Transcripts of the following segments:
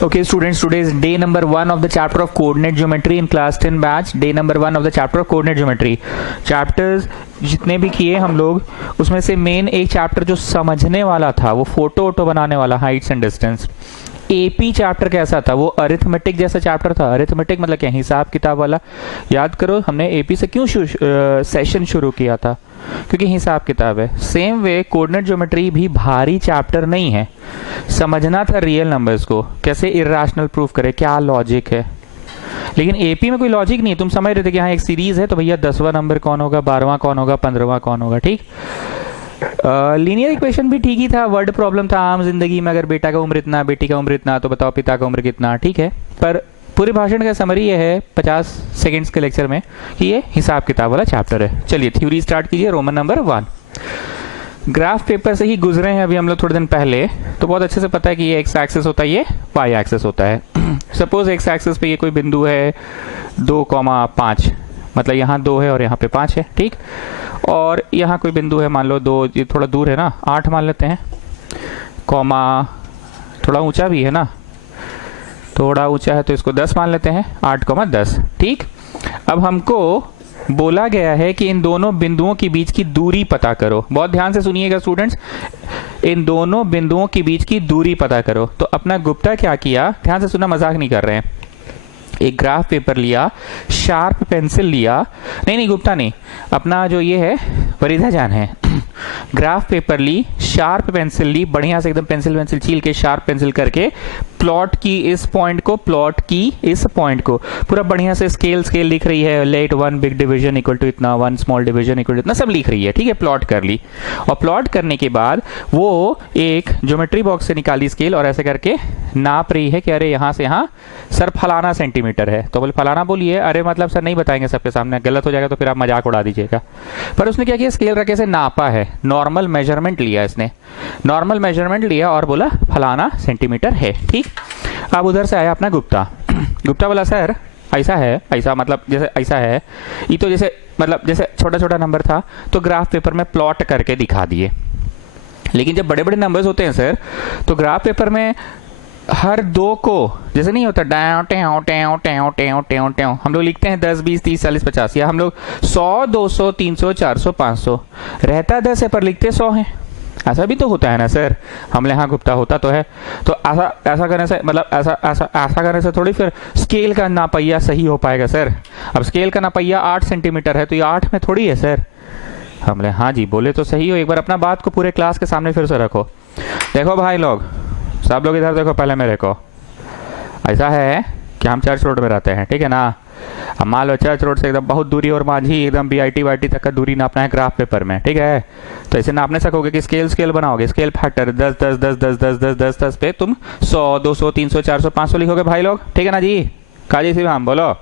Okay students, today is day number 1 of the chapter of coordinate geometry in class 10 batch. Day number 1 of the chapter of coordinate geometry. Chapters जितने भी किए हम लोग, उसमें से main एक chapter जो समझने वाला था वो फोटो वोटो बनाने वाला, Heights and distance. AP chapter कैसा था? वो अरिथमेटिक जैसा चैप्टर था। अरिथमेटिक मतलब क्या? हिसाब किताब वाला। याद करो हमने एपी से क्यों सेशन शुरू किया था? क्योंकि हिसाब किताब है। सेम वे कोऑर्डिनेट ज्योमेट्री भी भारी चैप्टर नहीं है। समझना था रियल नंबर्स को, कैसे इर्रेशनल प्रूफ करे, क्या लॉजिक है। लेकिन एपी में कोई लॉजिक नहीं है। तुम समझ रहे थे कि यहाँ एक सीरीज है तो भैया 10वां नंबर कौन होगा, 12वां कौन होगा, 15वां कौन होगा। ठीक। लीनियर इक्वेशन भी ठीक ही था। वर्ड प्रॉब्लम था, आम जिंदगी में अगर बेटा का उम्र इतना, बेटी का उम्र इतना, तो बताओ पिता का उम्र कितना। ठीक है, पर पूरे भाषण का समरी ये है 50 सेकंड्स के लेक्चर में कि ये हिसाब किताब वाला चैप्टर है। चलिए थ्योरी स्टार्ट कीजिए। Roman number 1। ग्राफ पेपर से ही गुजरे हैं अभी हम लोग थोड़े दिन पहले, तो बहुत अच्छे से पता है कि ये एक्स एक्सिस होता है, ये वाई एक्सिस होता है। सपोज एक्स एक्सिस पे ये कोई बिंदु है 2,5, मतलब यहाँ 2 है और यहाँ पे 5 है। ठीक। और यहाँ कोई बिंदु है, मान लो 2, ये थोड़ा दूर है ना, 8 मान लेते हैं, कॉमा थोड़ा ऊंचा भी है ना, थोड़ा ऊंचा है तो इसको 10 मान लेते हैं, 8,10। ठीक। अब हमको बोला गया है कि इन दोनों बिंदुओं के बीच की दूरी पता करो। बहुत ध्यान से सुनिएगा स्टूडेंट्स, इन दोनों बिंदुओं के बीच की दूरी पता करो। तो अपना गुप्ता क्या किया, ध्यान से सुनना, मजाक नहीं कर रहे हैं। एक ग्राफ पेपर लिया, शार्प पेंसिल लिया, नहीं गुप्ता नहीं, अपना जो ये है वरिधाजान है, ग्राफ पेपर ली, शार्प पेंसिल ली, बढ़िया से एकदम पेंसिल छील के शार्प पेंसिल करके प्लॉट की इस पॉइंट को, प्लॉट की इस पॉइंट को, पूरा बढ़िया से स्केल लिख रही है। Let 1 big division equal to इतना, 1 स्मॉल डिवीजन इक्वल टू इतना, सब लिख रही है। ठीक है, प्लॉट कर ली। और प्लॉट करने के बाद वो एक ज्योमेट्री बॉक्स से निकाली स्केल और ऐसे करके नाप रही है कि अरे यहाँ से यहाँ सर फलाना सेंटीमीटर है। तो बोले फलाना बोलिए, अरे मतलब सर नहीं बताएंगे सबके सामने, गलत हो जाएगा तो फिर आप मजाक उड़ा दीजिएगा। पर उसने क्या किया, स्केल रखे से नापा है, नॉर्मल मेजरमेंट लिया इसने, नॉर्मल मेजरमेंट लिया और बोला फलाना सेंटीमीटर है। ठीक। अब उधर से आया अपना गुप्ता। गुप्ता बोला सर ऐसा है, ऐसा मतलब जैसे ऐसा है, ये तो जैसे मतलब जैसे छोटा छोटा नंबर था तो ग्राफ पेपर में प्लॉट करके दिखा दिए। लेकिन जब बड़े बड़े नंबर्स होते हैं सर, तो ग्राफ पेपर में हर 2 को जैसे नहीं होता डाउ टेउ टेउ टेउ टेउ टेउ टेउ, हम लोग लिखते हैं 10 20 30 40 50, या हम लोग 100 200 300 400 500, रहता 10 है पर लिखते 100 है। ऐसा भी तो होता है ना सर, हमले यहाँ गुप्ता होता तो है। तो ऐसा करने से मतलब ऐसा करने से थोड़ी फिर स्केल का नापैया सही हो पाएगा सर। अब स्केल का नापैया 8 सेंटीमीटर है तो ये 8 में थोड़ी है सर। हमले हाँ जी बोले तो सही हो। एक बार अपना बात को पूरे क्लास के सामने फिर से रखो। देखो भाई लोग, सब लोग इधर देखो, पहले मेरे को। ऐसा है कि हम चर्च रोड में रहते हैं, ठीक है ना। अब मान लो चर्च रोड से एकदम बहुत दूरी और माझी एकदम BIT वाईटी तक का दूरी नापना है ग्राफ पेपर में, ठीक है। तो ऐसे नापने सकोगे कि स्केल बनाओगे, स्केल फैक्टर 10 10 10 10 10 10 10 10 पे तुम 100 200 300 400 500 लिखोगे भाई लोग, ठीक है ना जी। काजी सिर्फ हम बोलो,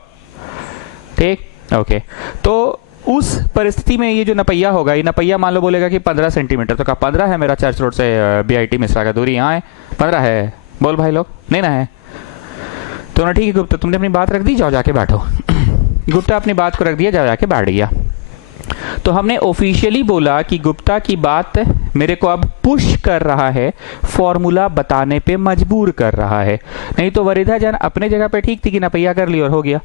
ठीक, ओके। तो उस परिस्थिति में ये जो नपैया होगा, ये नपैया मान लो बोलेगा कि 15 सेंटीमीटर, तो कहा 15 है मेरा चर्च रोड से BIT मिश्रा का दूरी, यहाँ है 15 है, बोल भाई लोग, नहीं ना है तो ना। ठीक है गुप्ता, तुमने अपनी बात रख दी, जाओ जाके बैठो। गुप्ता अपनी बात को रख दिया, जाओ जाके बैठ गया। तो हमने ऑफिशियली बोला कि गुप्ता की बात मेरे को अब पुश कर रहा है, फॉर्मूला बताने पे मजबूर कर रहा है। नहीं तो वरिधा जान अपने जगह पे ठीक थी कि नपैया कर ली और हो गया।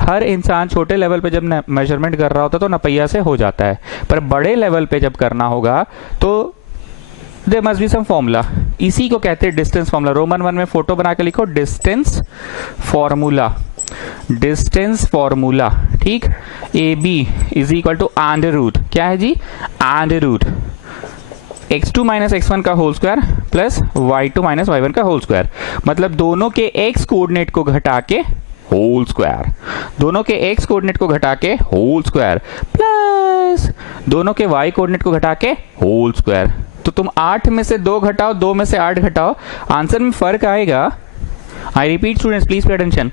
हर इंसान छोटे लेवल पे जब मेजरमेंट कर रहा होता तो नपैया से हो जाता है, पर बड़े लेवल पे जब करना होगा तो there must be some formula. इसी को कहते हैं डिस्टेंस फॉर्मूला। रोमन 1 में फोटो बना के लिखो, डिस्टेंस फॉर्मूला, डिस्टेंस फॉर्मूला। ठीक। AB is equal to under root, क्या है जी, under root x2 minus x1 का whole square plus y2 minus y1 का होल स्क्वायर। मतलब दोनों के x कोऑर्डिनेट को घटा के होल स्क्वायर, दोनों के x कोऑर्डिनेट को घटा के होल स्क्वायर प्लस दोनों के y कोऑर्डिनेट को घटा के होल स्क्वायर। तो तुम 8 में से 2 घटाओ, 2 में से 8 घटाओ, आंसर में फर्क आएगा। I repeat students, please pay attention.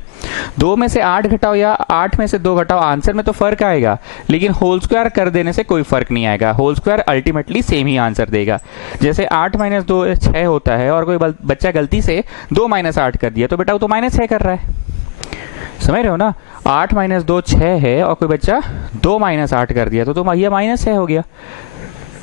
2 में से 8 घटाओ या 8 में से 2 घटाओ, आंसर में तो फर्क आएगा, लेकिन होल स्क्वायर कर देने से कोई फर्क नहीं आएगा। होल स्क्वायर अल्टीमेटली सेम ही आंसर देगा। जैसे 8 माइनस 2 6 होता है और कोई बच्चा गलती से 2 माइनस 8 कर दिया तो बेटा वो तो माइनस 6 कर रहा है, समझ रहे हो ना। 8 माइनस 2 6 है और कोई बच्चा 2 माइनस 8 कर दिया तो भैया माइनस 6 हो गया।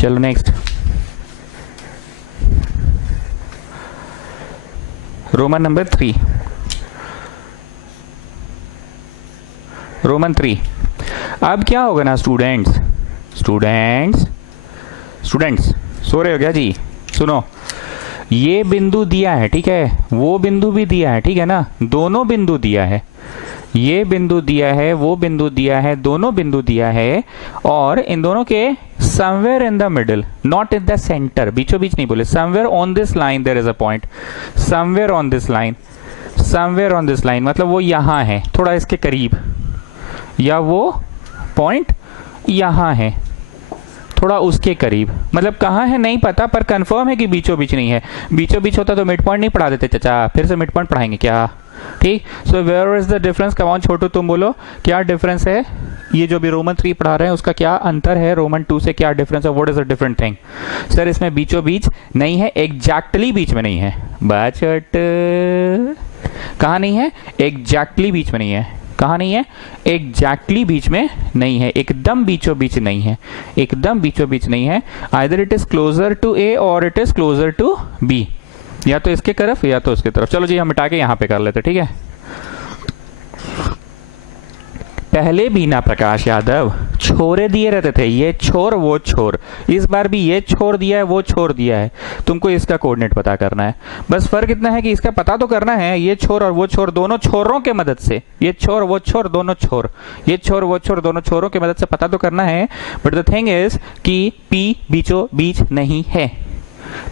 चलो नेक्स्ट, रोमन नंबर 3, रोमन 3। अब क्या होगा ना स्टूडेंट्स, स्टूडेंट्स स्टूडेंट्स सो रहे हो क्या जी? सुनो, ये बिंदु दिया है, ठीक है, वो बिंदु भी दिया है, ठीक है ना, दोनों बिंदु दिया है, ये बिंदु दिया है, वो बिंदु दिया है, दोनों बिंदु दिया है, और इन दोनों के somewhere in the middle, not in the centre, बीचों बीच नहीं बोले, somewhere on this line there is a point, somewhere on this line, somewhere on this line मतलब वो यहां है, थोड़ा इसके करीब, या वो पॉइंट यहां है, थोड़ा उसके करीब, मतलब कहाँ है नहीं पता, पर कंफर्म है कि बीचों बीच नहीं है। बीचों बीच होता तो मिड पॉइंट नहीं पढ़ा देते चाचा, फिर से मिड पॉइंट पढ़ाएंगे क्या? ठीक। So where is the difference? Come on छोटू तुम बोलो क्या डिफरेंस है? ये जो भी रोमन 3 पढ़ा रहे हैं उसका क्या अंतर है रोमन 2 से, क्या डिफरेंस है? What is the different thing? Sir इसमें बीचों बीच नहीं है, एग्जैक्टली बीच में नहीं है। बचट कहाँ नहीं है? एग्जैक्टली बीच में नहीं है। कहाँ नहीं है? एग्जैक्टली बीच में नहीं है, एकदम बीचों बीच नहीं है, एकदम बीचों बीच नहीं है। Either it is closer to A और it is closer to B, या तो इसके तरफ या तो उसके तरफ। चलो जी हम मिटा के यहां पे कर लेते, ठीक है। पहले बीना प्रकाश यादव छोरे दिए रहते थे, ये छोर वो छोर, इस बार भी ये छोर दिया है वो छोर दिया है, तुमको इसका कोऑर्डिनेट पता करना है। बस फर्क इतना है कि इसका पता तो करना है, ये छोर और वो छोर दोनों छोरों के मदद से, ये छोर वो छोर दोनों छोर, ये छोर वो छोर दोनों छोरों के मदद से पता तो करना है। बट द थिंग इज कि P बीचों बीच नहीं है,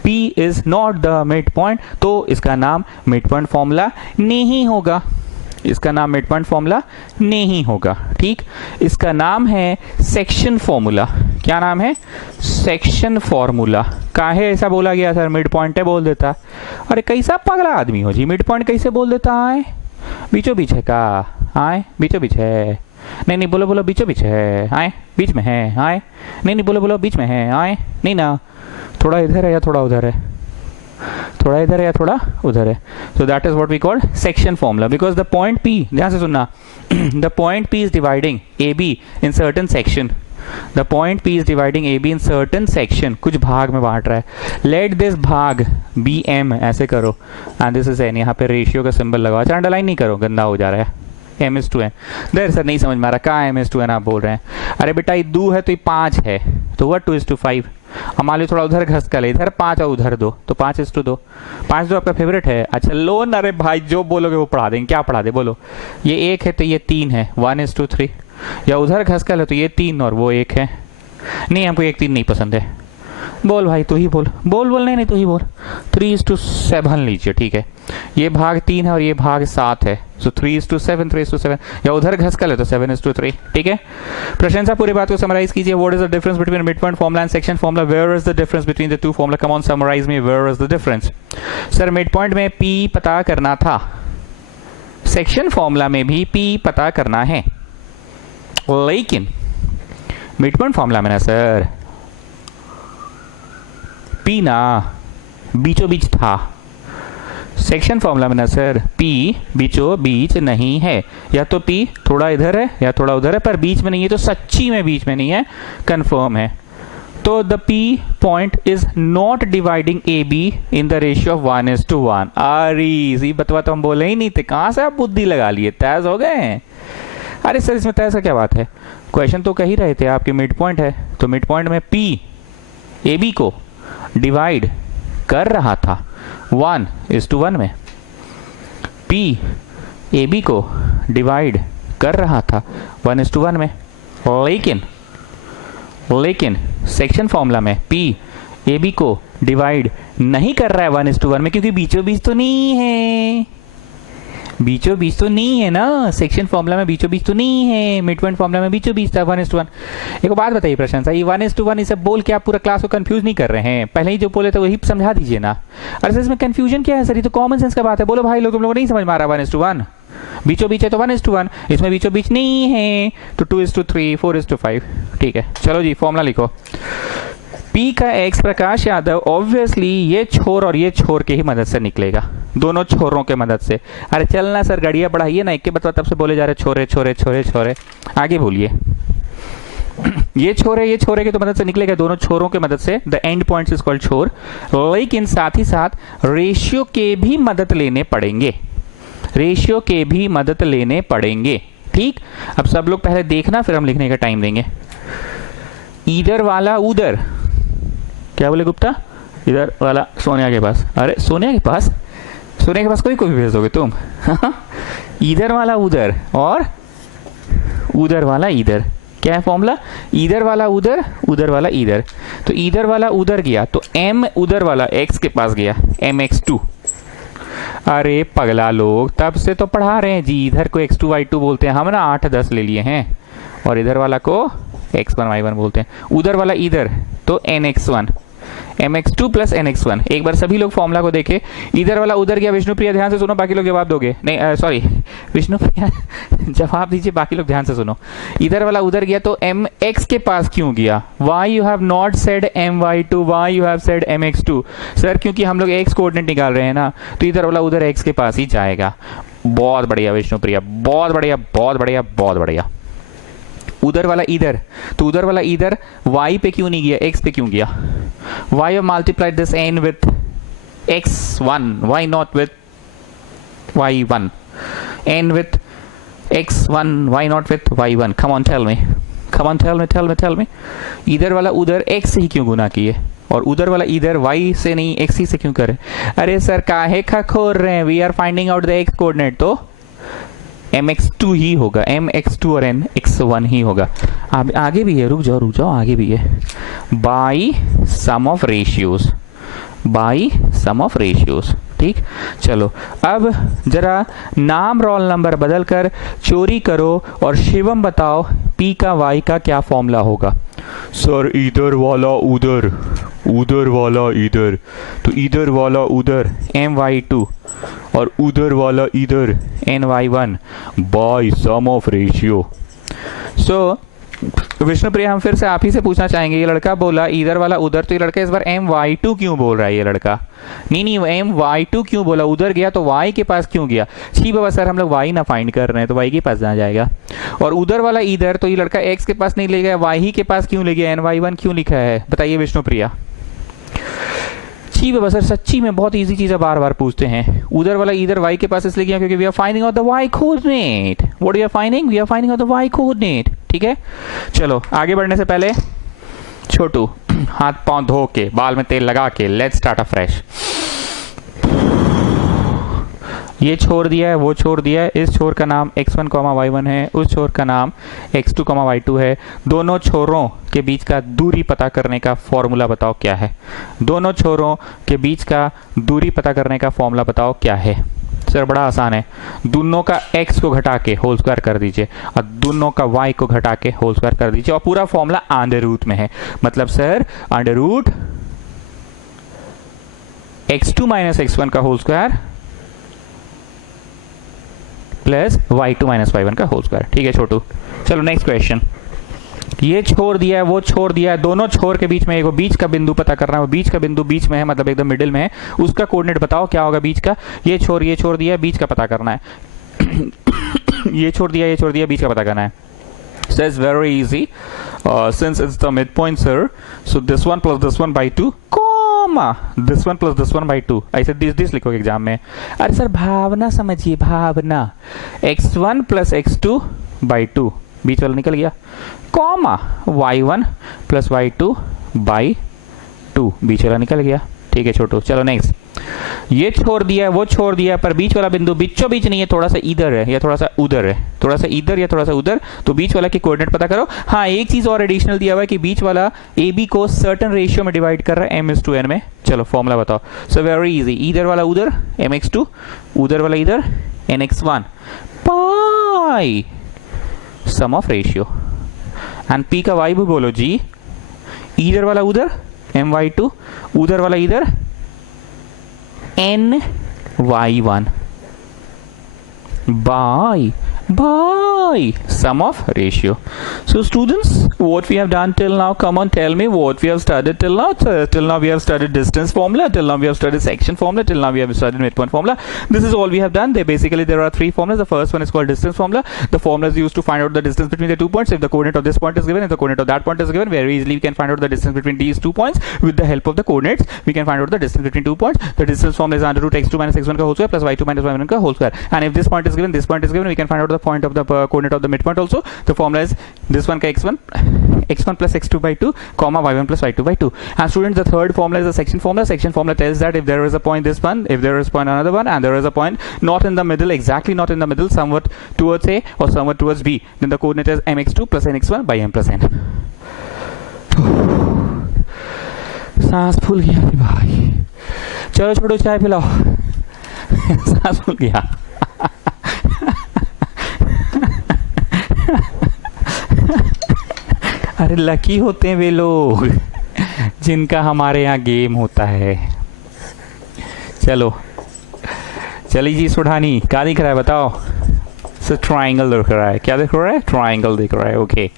P is not the mid point, तो इसका नाम मिड पॉइंट फॉर्मूला नहीं होगा, इसका नाम मिड पॉइंट फॉर्मूला नहीं होगा। ठीक, इसका नाम है सेक्शन फॉर्मूला। क्या नाम है? Section formula. काहे ऐसा बोला गया सर? मिड पॉइंट है बोल देता। अरे कैसा पगला आदमी हो जी, मिड पॉइंट कैसे बोल देता है? बीचों बीच है का? आए बीचों बीच है? नहीं नहीं बोलो बोलो बीचों बीच है। आए बीच में है? आए नहीं नहीं बोलो बोलो बीच में है। आए नहीं ना, थोड़ा इधर है या थोड़ा उधर है, थोड़ा इधर है या थोड़ा उधर है। So that is what we call section formula, because the point P, ध्यान से सुनना, the point P is dividing AB in certain section, the point P is dividing AB in certain section, कुछ भाग में बांट रहा है। लेट दिस भाग BM, ऐसे करो, एंड दिस इज N, यहाँ पे रेशियो का सिंबल लगाओ। अच्छा अंडरलाइन नहीं करो, गंदा हो जा रहा है। M/N, देर सर नहीं समझ में आ रहा, कहाँ M/N आप बोल रहे हैं? अरे बेटा ये 2 है तो ये 5 है, तो वह 2:5। हमारे थोड़ा उधर घस कर ले, इधर 5 और उधर 2, तो 5:2। 5:2 आपका फेवरेट है? अच्छा लो ना, अरे भाई जो बोलोगे वो पढ़ा देंगे। क्या पढ़ा दे बोलो? ये 1 है तो ये 3 है, 1:3। या उधर घस कर ले तो ये 3 और वो 1 है। नहीं हमको 1 3 नहीं पसंद है। बोल भाई तू ही बोल, बोल बोल, नहीं तू ही बोल। 3:7 लीजिए, ठीक है। ये भाग 3 है और ये भाग 7 है, सो 3:7, 3:7, या उधर घस कर ले तो 7:3, ठीक है। प्रशंसा पूरी बात को समराइज कीजिए। What is the difference between mid point formula and section formula? Where is the difference between the two formula? Come on summarise me, where is the difference? Sir mid point में P पता करना था, section formula में भी P पता करना है, लेकिन मिड पॉइंट फॉर्मूला में ना सर P ना बीचों बीच था, सेक्शन फॉर्मूला में ना सर P बीचों बीच नहीं है। या तो P थोड़ा इधर है या थोड़ा उधर है, पर बीच में नहीं है, तो सच्ची में बीच में नहीं है, कंफर्म है। तो the P point is not dividing AB in the ratio of 1:1। अरे इसी बतवा तो हम बोले ही नहीं थे, कहां से आप बुद्धि लगा लिए, तैस हो गए? अरे सर इसमें तैस का क्या बात है? क्वेश्चन तो कह ही रहे थे आपके मिड पॉइंट है, तो मिड पॉइंट में P AB को डिवाइड कर रहा था 1:1 में, P AB को डिवाइड कर रहा था 1:1 में, लेकिन सेक्शन फॉर्मूला में P AB को डिवाइड नहीं कर रहा है 1:1 में, क्योंकि बीचों बीच तो नहीं है, बीचों बीच तो नहीं है ना, सेक्शन फॉर्मूला में बीचों बीच तो नहीं है, मिड पॉइंट फॉर्मूला में बीचों बीच था 1:1। एक बात बताइए प्रशंसा, ये 1:1 इसे बोल के आप पूरा क्लास को कंफ्यूज नहीं कर रहे हैं? पहले ही जो बोले थे वही समझा दीजिए ना। अरे सर इसमें कंफ्यूजन क्या है सर? ये तो कॉमन सेंस का बात है। बोलो भाई लोग, तुम लोग नहीं समझ में आ रहा 1:1? बीचों बीच है तो 1:1, इसमें बीचों बीच नहीं है तो 2:3, 4:5, ठीक है। चलो जी फॉर्मूला लिखो। P का X प्रकाश यादव ऑब्वियसली ये छोर और ये छोर के ही मदद से निकलेगा, दोनों छोरों के मदद से। अरे चलना सर गाड़ियां बढ़ाइए ना, एक के बता तब से बोले जा रहे छोरे छोरे छोरे छोरे, आगे बोलिए। ये छोर है, ये छोर है की तो मदद से निकलेगा, दोनों छोरों के मदद से, the end points is called छोर। लेकिन साथ ही साथ रेशियो के भी मदद लेने पड़ेंगे, रेशियो के भी मदद लेने पड़ेंगे। ठीक, अब सब लोग पहले देखना, फिर हम लिखने का टाइम देंगे। इधर वाला उधर, क्या बोले गुप्ता? इधर वाला सोनिया के पास, अरे सोनिया के पास, सोनिया के पास कोई कोई भेज दोगे तुम? इधर वाला उधर और उधर वाला इधर, क्या है फॉर्मूला? इधर वाला उधर, उधर वाला इधर। तो इधर वाला उधर गया तो m उधर वाला x के पास गया, mx2। अरे पगला लोग, तब से तो पढ़ा रहे हैं जी, इधर को x2 y2 बोलते हैं हम ना, 8 10 ले लिए हैं, और इधर वाला को x1 y1 बोलते हैं। उधर वाला इधर तो nx1, mx2 प्लस nx1। एक बार सभी लोग फॉर्मूला को देखे, इधर वाला उधर गया। विष्णुप्रिया ध्यान से सुनो, बाकी लोग जवाब दोगे नहीं, सॉरी विष्णुप्रिया जवाब दीजिए, बाकी लोग ध्यान से सुनो। इधर वाला उधर गया तो mx के पास क्यों गया? why you have not said my2, why you have said mx2? Sir क्योंकि हम लोग x कोऑर्डिनेट निकाल रहे हैं ना, तो इधर वाला उधर x के पास ही जाएगा। बहुत बढ़िया विष्णुप्रिया, बहुत बढ़िया, बहुत बढ़िया, बहुत बढ़िया। उधर वाला इधर, तो उधर वाला इधर y पे क्यों नहीं गया, x पे क्यों गया? why you multiplied this n with x1, why not with y1? n with x1, why not with y1? come on tell me, come on tell me, tell me, tell me। इधर वाला उधर x से ही क्यों गुना किए, और उधर वाला इधर y से नहीं x ही से क्यों करे? अरे सर काहे खा खोर रहे हैं, we are finding out the x coordinate, तो mx2 ही होगा, mx2 और nx1 ही होगा। अब आगे भी है, रुक जाओ, आगे भी है। By sum of ratios, by sum of ratios. ठीक, चलो अब जरा नाम रोल नंबर बदल कर चोरी करो और शिवम बताओ p का y का क्या फॉर्मूला होगा? सर इधर वाला उधर, उधर वाला इधर, तो इधर वाला उधर my2 और उधर वाला इधर ny1 by some of ratio. So Vishnupriya हम फिर से आप ही से पूछना चाहेंगे, ये लड़का बोला इधर वाला उधर, तो ये लड़का इस बार my2 क्यों बोल रहा है? ये लड़का नहीं my2 क्यों बोला? उधर गया तो y के पास क्यों गया? छी बाबा सर हम लोग y ना फाइंड कर रहे हैं, तो y के पास जाना जाएगा। और उधर वाला इधर, तो ये लड़का x के पास नहीं ले गया, y ही के पास क्यों ले गया? ny1 क्यों लिखा है बताइए विष्णुप्रिया? छी बाबा सर सच्ची में बहुत इजी चीजें बार बार पूछते हैं। उधर वाला इधर y के पास इसलिए गया क्योंकि we are finding out the y coordinate. What we are finding? We are finding out the y coordinate. ठीक है, चलो आगे बढ़ने से पहले छोटू हाथ पांव धो के, बाल में तेल लगा के, लेट्स स्टार्ट अफ्रेश। ये छोड़ दिया है, वो छोड़ दिया है, इस छोर का नाम x1, y1 है, उस छोर का नाम x2, y2 है। दोनों छोरों के बीच का दूरी पता करने का फॉर्मूला बताओ क्या है? दोनों छोरों के बीच का दूरी पता करने का फॉर्मूला बताओ क्या है? सर बड़ा आसान है, दोनों का x को घटा के होल स्क्वायर कर दीजिए और दोनों का y को घटा के होल स्क्वायर कर दीजिए, और पूरा फॉर्मूला अंडर रूट में है। मतलब sir under root x2 minus x1 का whole square plus y2 minus y1 का होल स्क्वायर। ठीक है छोटू, चलो नेक्स्ट क्वेश्चन। ये छोड़ दिया है, वो छोड़ दिया है, दोनों छोर के बीच में एक बीच का बिंदु पता करना है। वो बीच का बिंदु बीच में है, मतलब एकदम मिडिल में है, उसका कोऑर्डिनेट बताओ क्या होगा बीच का? ये छोड़ दिया, बीच का पता करना है। ये छोड़ दिया, बीच का पता करना है। So it's very easy, since it's the midpoint sir, so this one plus this one by 2 comma this one plus this one by 2, ऐसे this लिखोगे एग्जाम में। अरे सर भावना समझिए, भावना, x1 प्लस x2 by 2, बीच वाला निकल गया, comma y1 plus y2 by 2, बीच वाला निकल गया। ठीक है छोटू, चलो नेक्स्ट। ये छोड़ दिया है, वो छोड़ दिया है, पर बीच वाला बिंदु बीचों बीच नहीं है, थोड़ा सा इधर है या थोड़ा सा उधर है, थोड़ा सा इधर या थोड़ा सा उधर, तो बीच वाला की कोऑर्डिनेट पता करो। हाँ एक चीज और एडिशनल दिया हुआ है कि बीच वाला ए बी को सर्टेन रेशियो में डिवाइड कर रहा है m:n में। चलो फॉर्मूला बताओ। सो वेरी इजी, इधर वाला उधर mx2, उधर वाला इधर nx1 by sum of ratio, and p का y भी बोलो जी। इधर वाला उधर my2, उधर वाला इधर ny1 by by sum of ratio. So students, what we have done till now, come on, tell me what we have studied till now. Till now we have studied distance formula, till now we have studied section formula, till now we have studied midpoint formula. This is all we have done. There are three formulas. The first one is called distance formula. The formula is used to find out the distance between the 2 points. If the coordinate of this point is given, if the coordinate of that point is given, very easily we can find out the distance between these 2 points. With the help of the coordinates, we can find out the distance between 2 points. The distance formula is under root x2 minus x1 ka whole square plus y2 minus y1 ka whole square. And if this point is given, this point is given, we can find out the point of the coordinate of the midpoint also. The formula is this one ka x1 plus x2 by 2 comma y1 plus y2 by 2. And students, the third formula is the section formula. Section formula tells that if there is a point this one, if there is a point another one, and there is a point not in the middle, exactly not in the middle, somewhat towards A or somewhat towards B, then the coordinate is mx2 plus nx1 by m plus n. सांस फूल गया भाई, चलो छोड़ो चाय पिलाओ। सांस फूल गया। अरे लकी होते हैं वे लोग जिनका हमारे यहाँ गेम होता है। चलो चली जी सुढ़ानी, क्या दिख रहा है बताओ? ट्राइंगल दिख रहा है। क्या दिख रहा है? ट्राइंगल दिख रहा है। ओके,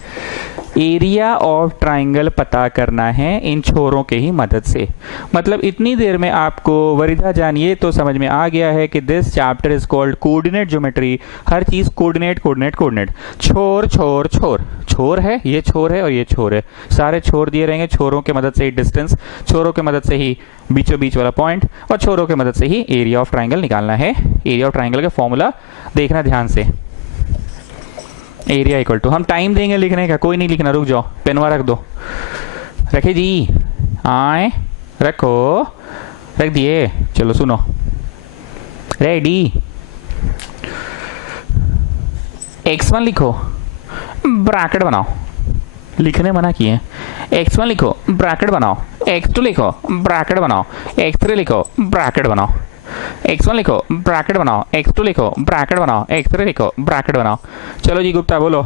एरिया ऑफ ट्राइंगल पता करना है इन छोरों के ही मदद से। मतलब इतनी देर में आपको वरिधा जानिए तो समझ में आ गया है कि this chapter is called coordinate geometry. हर चीज कोऑर्डिनेट कोऑर्डिनेट कोऑर्डिनेट, छोर छोर छोर, छोर है, ये छोर है और ये छोर है, सारे छोर दिए रहेंगे। छोरों के मदद से ही डिस्टेंस, छोरों के मदद से ही बीचों बीच वाला पॉइंट, और छोरों के मदद से ही एरिया ऑफ ट्राइंगल निकालना है। एरिया ऑफ ट्राइंगल का फॉर्मूला देखना ध्यान से। एरिया इक्वल टू, हम टाइम देंगे लिखने का, कोई नहीं लिखना, रुक जाओ, पेनवा रख दो। रखे जी, आए रखो, रख दिए। चलो सुनो, रेडी। x1 लिखो, ब्रैकेट बनाओ, लिखने मना किए। x1 लिखो, ब्रैकेट बनाओ, x2 लिखो, ब्रैकेट बनाओ, x3 लिखो, ब्रैकेट बनाओ, x1 लिखो, ब्रैकेट बनाओ, x2 लिखो, ब्रैकेट बनाओ, x3 लिखो, ब्रैकेट बनाओ। चलो जी गुप्ता बोलो,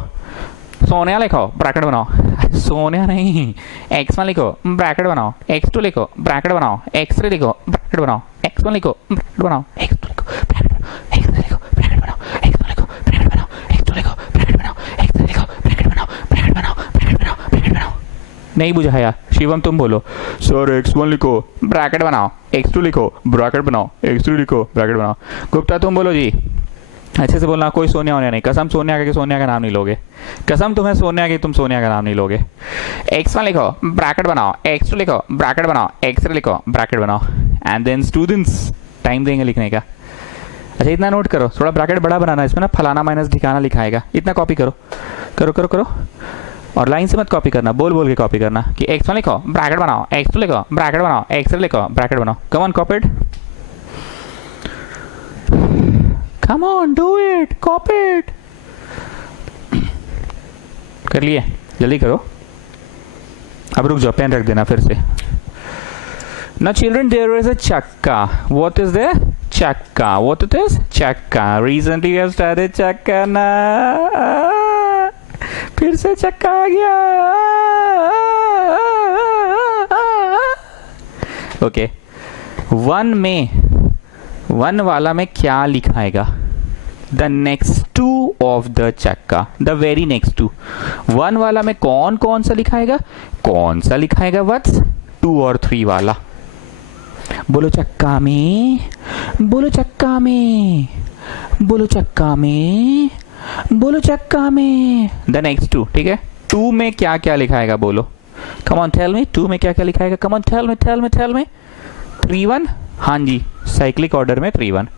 सोनिया लिखो, ब्रैकेट बनाओ। सोनिया नहीं, x1 लिखो, ब्रैकेट बनाओ, x2 लिखो, ब्रैकेट बनाओ, x3 लिखो, ब्रैकेट बनाओ, x1 लिखो, ब्रैकेट बनाओ, x2 लिखो, ब्रैकेट बनाओ, x3 लिखो, ब्रैकेट बनाओ, x1 लिखो, ब्रैकेट बनाओ, x2 लिखो, ब्रैकेट बनाओ, x3 लिखो, ब्रैकेट बनाओ, ब्रैकेट बनाओ, ब्रैकेट बनाओ, ब्रैकेट बनाओ। नहीं बुझाया? शिवम तुम बोलो। सर x1 लिखो, ब्रैकेट बनाओ, x2 लिखो, ब्रैकेट बनाओ, x3 लिखो, ब्रैकेट बनाओ। गुप्ता तुम बोलो जी, अच्छे से बोलना, कोई सोनिया होने नहीं। कसम सोनिया का, सोनिया का नाम नहीं लोगे। कसम तुम्हें सोनिया की, तुम सोनिया का नाम नहीं लोगे। x1 लिखो, ब्रैकेट बनाओ, x2 लिखो, ब्रैकेट बनाओ, x3 लिखो, ब्रैकेट बनाओ। एंड देन स्टूडेंट्स, टाइम देंगे लिखने का। अच्छा इतना नोट करो, थोड़ा ब्रैकेट बड़ा बनाना, इसमें ना फलाना माइनस ठिकाना लिखाएगा, इतना कॉपी करो, करो करो करो। और लाइन से मत कॉपी करना, बोल बोल के कॉपी करना कि x1 लिखो, ब्रैकेट बनाओ, x2 लिखो, ब्रैकेट बनाओ, x3 लिखो, ब्रैकेट बनाओ। Come on, copy it, come on, do it, copy it. कर लिए? जल्दी करो। अब रुक जाओ, पेन रख देना फिर से। Now children, there is a chakka. What is there? Chakka. What it is? Chakka. Recently we have studied chakka na. फिर से चक्का आ गया। ओके, वन में, वन वाला में क्या लिखाएगा? The next to of the chakka, the very next to. One वाला में कौन कौन सा लिखाएगा? कौन सा लिखाएगा? व्हाट्स 2 और 3 वाला। बोलो चक्का में, बोलो चक्का में, बोलो चक्का में, बोलो चक्का में। द नेक्स्ट 2, ठीक है। 2 में क्या क्या लिखाएगा बोलो? कम ऑन टेल मी, 2 में क्या क्या लिखाएगा? Come on tell me, tell me, tell me. 3-1, हाँ जी, साइक्लिक ऑर्डर में 3-1।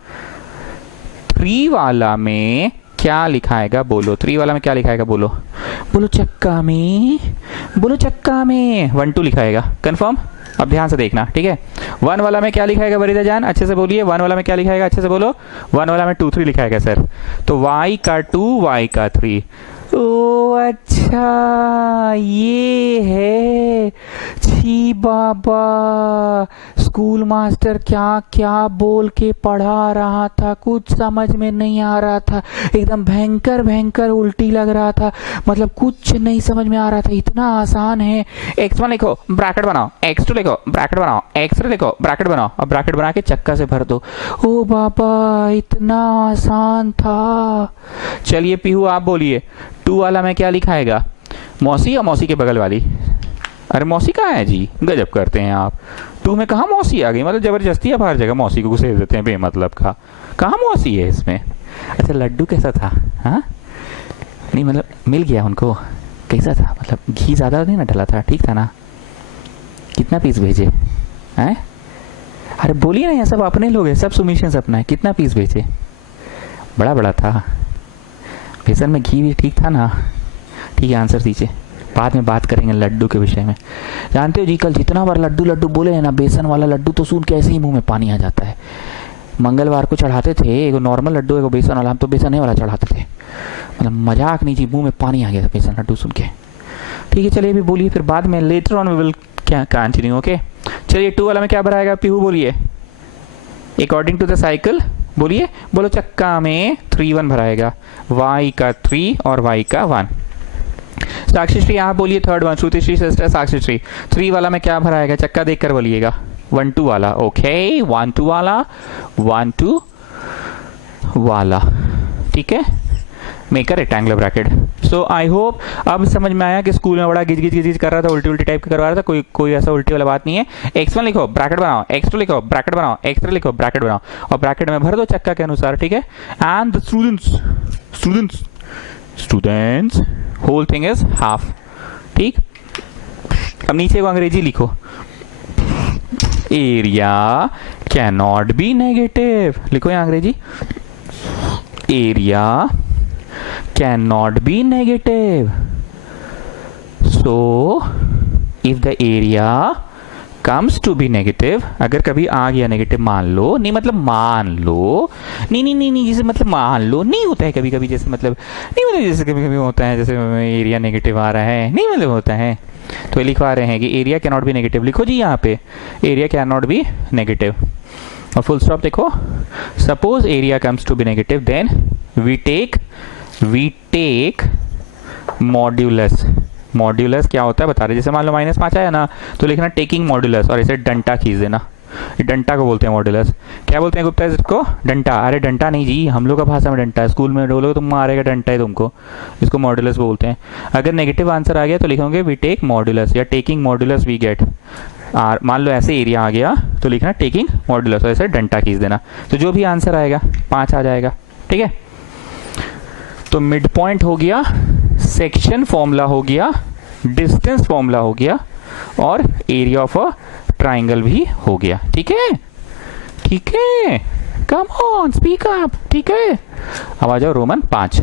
3 वाला में क्या लिखाएगा बोलो? 3 वाला में क्या लिखाएगा बोलो? बोलो चक्का में, बोलो चक्का में। 1-2 लिखाएगा, कंफर्म? अब ध्यान से देखना, ठीक है। 1 वाला में क्या लिखाएगा वरीदा जान? अच्छे से बोलिए, 1 वाला में क्या लिखाएगा? अच्छे से बोलो। 1 वाला में 2-3 लिखाएगा सर। तो y का 2, y का 3, ओ अच्छा ये है। छी बाबा, स्कूल मास्टर क्या क्या बोल के पढ़ा रहा था, कुछ समझ में नहीं आ रहा था, एकदम भयंकर भयंकर उल्टी लग रहा था, मतलब कुछ नहीं समझ में आ रहा था। इतना आसान है। x1 लिखो ब्रैकेट बनाओ, x2 लिखो ब्रैकेट बनाओ, x3 लिखो ब्रैकेट बनाओ और ब्रैकेट बना के चक्का से भर दो। ओ बाबा इतना आसान था। चलिए पीहू आप बोलिए 2 वाला में क्या लिखाएगा? मौसी या मौसी के बगल वाली? अरे मौसी कहाँ है जी, गजब करते हैं आप। 2 में कहाँ मौसी आ गई, मतलब जबरदस्ती आप हर जगह मौसी को घुसेड़ देते हैं बेमतलब का। कहाँ मौसी है इसमें? अच्छा लड्डू कैसा था? हाँ नहीं मतलब मिल गया उनको, कैसा था, मतलब घी ज़्यादा नहीं ना डला था, ठीक था ना? कितना पीस भेजे हैं? अरे बोलिए ना, ये सब अपने लोग हैं, सब सुमिशन अपना है। कितना पीस भेजे? बड़ा बड़ा था। बेसन में घी भी ठीक था ना? ठीक है आंसर दीजिए, बाद में बात करेंगे लड्डू के विषय में। जानते हो जी कल जितना बार लड्डू लड्डू बोले हैं ना, बेसन वाला लड्डू तो सुन के ऐसे ही मुंह में पानी आ जाता है। मंगलवार को चढ़ाते थे एगो नॉर्मल लड्डू एगो बेसन वाला, हम तो बेसन वाला चढ़ाते थे, मतलब मजाक नहीं जी, मुंह में पानी आ गया था बेसन लड्डू सुन के। ठीक है चलिए अभी बोलिए, फिर बाद में लेटर ऑन वी विल क्या कंटिन्यू। ओके चलिए 2 वाला में क्या भराएगा पीहू बोलिए? अकॉर्डिंग टू द साइकिल बोलिए, बोलो चक्का में 3 1 भराएगा, y का 3 और y का 1। साक्षीश्री आप बोलिए थर्ड वन, श्रुतिश्री सिस्टर साक्षीश्री 3 वाला में क्या भराएगा? चक्का देखकर बोलिएगा। 1 2 वाला, ओके 1 2 वाला, 1 2 वाला, ठीक है। Make a rectangular bracket. So I hope अब समझ में आया कि स्कूल में बड़ा गिज गिज गिज कर रहा था, उल्टी उल्टी टाइप का करवा रहा था, कोई ऐसा उल्टी वाला बात नहीं है। x1 लिखो ब्रैकेट बनाओ, x2 लिखो ब्रैकेट बनाओ, x3 लिखो ब्रैकेट बनाओ और ब्रैकेट में भर दो चक्का के अनुसार, ठीक है। And the students whole thing is half, ठीक। अब नीचे को अंग्रेजी लिखो, area can not be negative, लिखो यहाँ अंग्रेजी, area cannot be negative. So if the area comes to be negative, अगर कभी आ गया नेगेटिव मान लो, नहीं मतलब मान लो, नहीं जैसे मतलब मान लो नहीं होता है कभी कभी, जैसे मतलब नहीं मतलब जैसे कभी कभी होता है, जैसे एरिया नेगेटिव आ रहा है, नहीं मतलब होता है तो लिखवा रहे हैं कि area can not be negative. लिखो जी यहाँ पे area can not be negative और फुल स्टॉप देखो। Suppose area comes to be negative then we take modulus. Modulus क्या होता है बता रहे, जैसे मान लो -5 आया ना तो लिखना टेकिंग मॉड्यूलस और इसे डंटा खींच देना। डंटा को बोलते हैं मॉड्यूलस। क्या बोलते हैं गुप्ता इसको? डंटा। अरे डंटा नहीं जी, हम लोग का भाषा में डंटा है, स्कूल में बोलोगे तुम मारेगा डंटा है तुमको, इसको मॉड्यूलस बोलते हैं। अगर नेगेटिव आंसर आ गया तो लिखोगे वी टेक मॉड्यूलस या टेकिंग मॉड्यूलस वी गेट। मान लो ऐसे एरिया आ गया तो लिखना टेकिंग मॉड्यूलस और ऐसे डंटा खींच देना, तो जो भी आंसर आएगा 5 आ जाएगा, ठीक है। तो मिड पॉइंट हो गया, सेक्शन फॉर्मूला हो गया, डिस्टेंस फॉर्मूला हो गया और एरिया ऑफ अ ट्राइंगल भी हो गया, ठीक है। ठीक है, कम ऑन स्पीक अप, ठीक है। अब आ जाओ रोमन 5।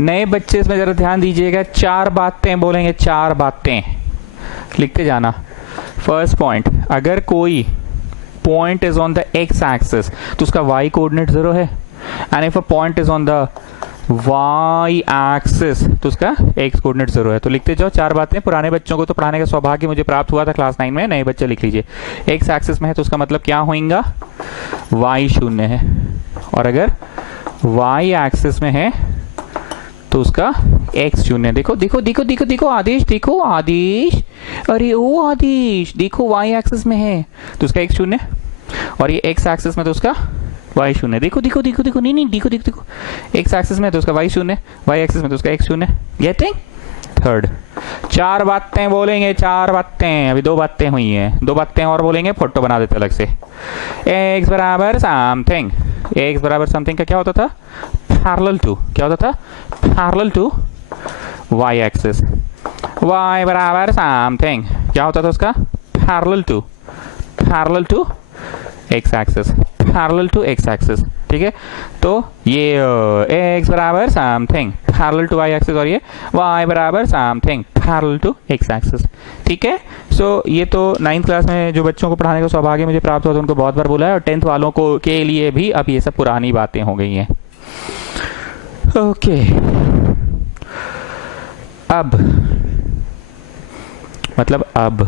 नए बच्चे इसमें जरा ध्यान दीजिएगा, 4 बातें बोलेंगे, 4 बातें लिखते जाना। फर्स्ट पॉइंट, अगर कोई point is on the x axis तो उसका वाई कोऑर्डिनेट 0 है, and if a point is on the y axis तो उसका एक्स कोऑर्डिनेट 0 है। तो लिखते जाओ 4 बातें। पुराने बच्चों को तो पढ़ाने का सौभाग्य मुझे प्राप्त हुआ था क्लास 9 में, नए बच्चे लिख लीजिए। एक्स एक्सिस में है तो उसका मतलब क्या होगा? वाई 0 है, और अगर वाई एक्सिस में है तो उसका x 0। देखो देखो देखो देखो देखो आदेश, देखो आदेश, अरे ओ आदेश देखो y एक्सिस में है तो उसका x 0 और ये x एक्सिस में तो उसका y 0। देखो देखो देखो देखो नहीं देखो देखो देखो, x एक्सिस में तो उसका y 0, y एक्सिस में तो उसका x 0। गेटिंग? थर्ड, 4 बातें बोलेंगे, 4 बातें। अभी 2 बातें हुई हैं, 2 बातें और बोलेंगे, फोटो बना देते अलग से। x बराबर समथिंग, x बराबर समथिंग का क्या होता था? पैरेलल टू, क्या होता था? Parallel to y axis. y बराबर समथिंग क्या होता था उसका? Parallel to x axis, parallel to x axis, ठीक है। तो ये x बराबर something parallel to y axis और ये y बराबर something parallel to x axis, ठीक है। सो ये तो 9th क्लास में जो बच्चों को पढ़ाने का सौभाग्य मुझे प्राप्त हुआ था उनको बहुत बार बोला है, और 10th वालों को के लिए भी अब ये सब पुरानी बातें हो गई हैं। ओके, अब मतलब अब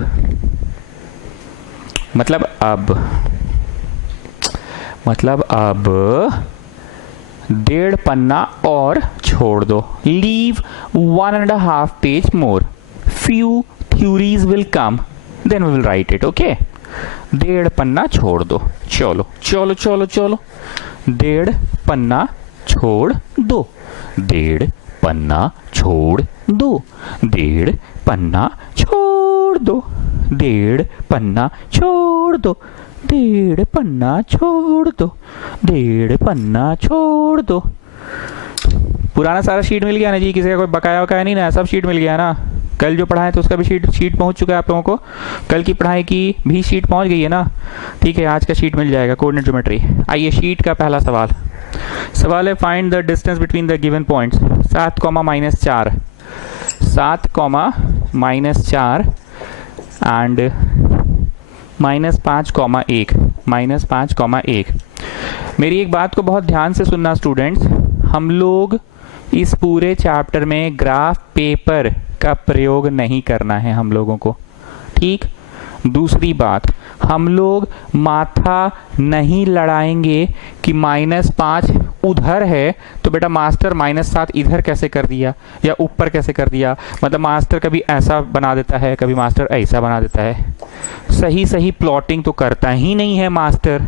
1.5 पन्ना और छोड़ दो. Leave 1.5 page more. Few theories will come, then we will write it. Okay, 1.5 पन्ना छोड़ दो. चलो चलो चलो चलो, 1.5 पन्ना छोड़ दो. 1.5 पन्ना छोड़ दो. 1.5 पन्ना छोड़ दो. 1.5 पन्ना छोड़ दो. 1.5 पन्ना छोड़ दो. 1.5 पन्ना छोड़ दो. पुराना सारा शीट मिल गया ना जी? किसी का कोई बकाया वकाया नहीं ना? सब शीट मिल गया ना? कल जो पढ़ाया तो उसका भी शीट पहुंच चुका है आप लोगों को. कल की पढ़ाई की भी शीट पहुंच गई है ना? ठीक है, आज का शीट मिल जाएगा कोऑर्डिनेट ज्योमेट्री. आइए शीट का पहला सवाल है find the distance between the given points. 7, -4. 7, -4 and -5, -5, मेरी एक बात को बहुत ध्यान से सुनना स्टूडेंट्स. हम लोग इस पूरे चैप्टर में ग्राफ पेपर का प्रयोग नहीं करना है हम लोगों को. ठीक. दूसरी बात, हम लोग माथा नहीं लड़ाएंगे कि -5 उधर है तो बेटा मास्टर -7 इधर कैसे कर दिया या ऊपर कैसे कर दिया. मतलब मास्टर कभी ऐसा बना देता है, कभी मास्टर ऐसा बना देता है. सही प्लॉटिंग तो करता ही नहीं है मास्टर.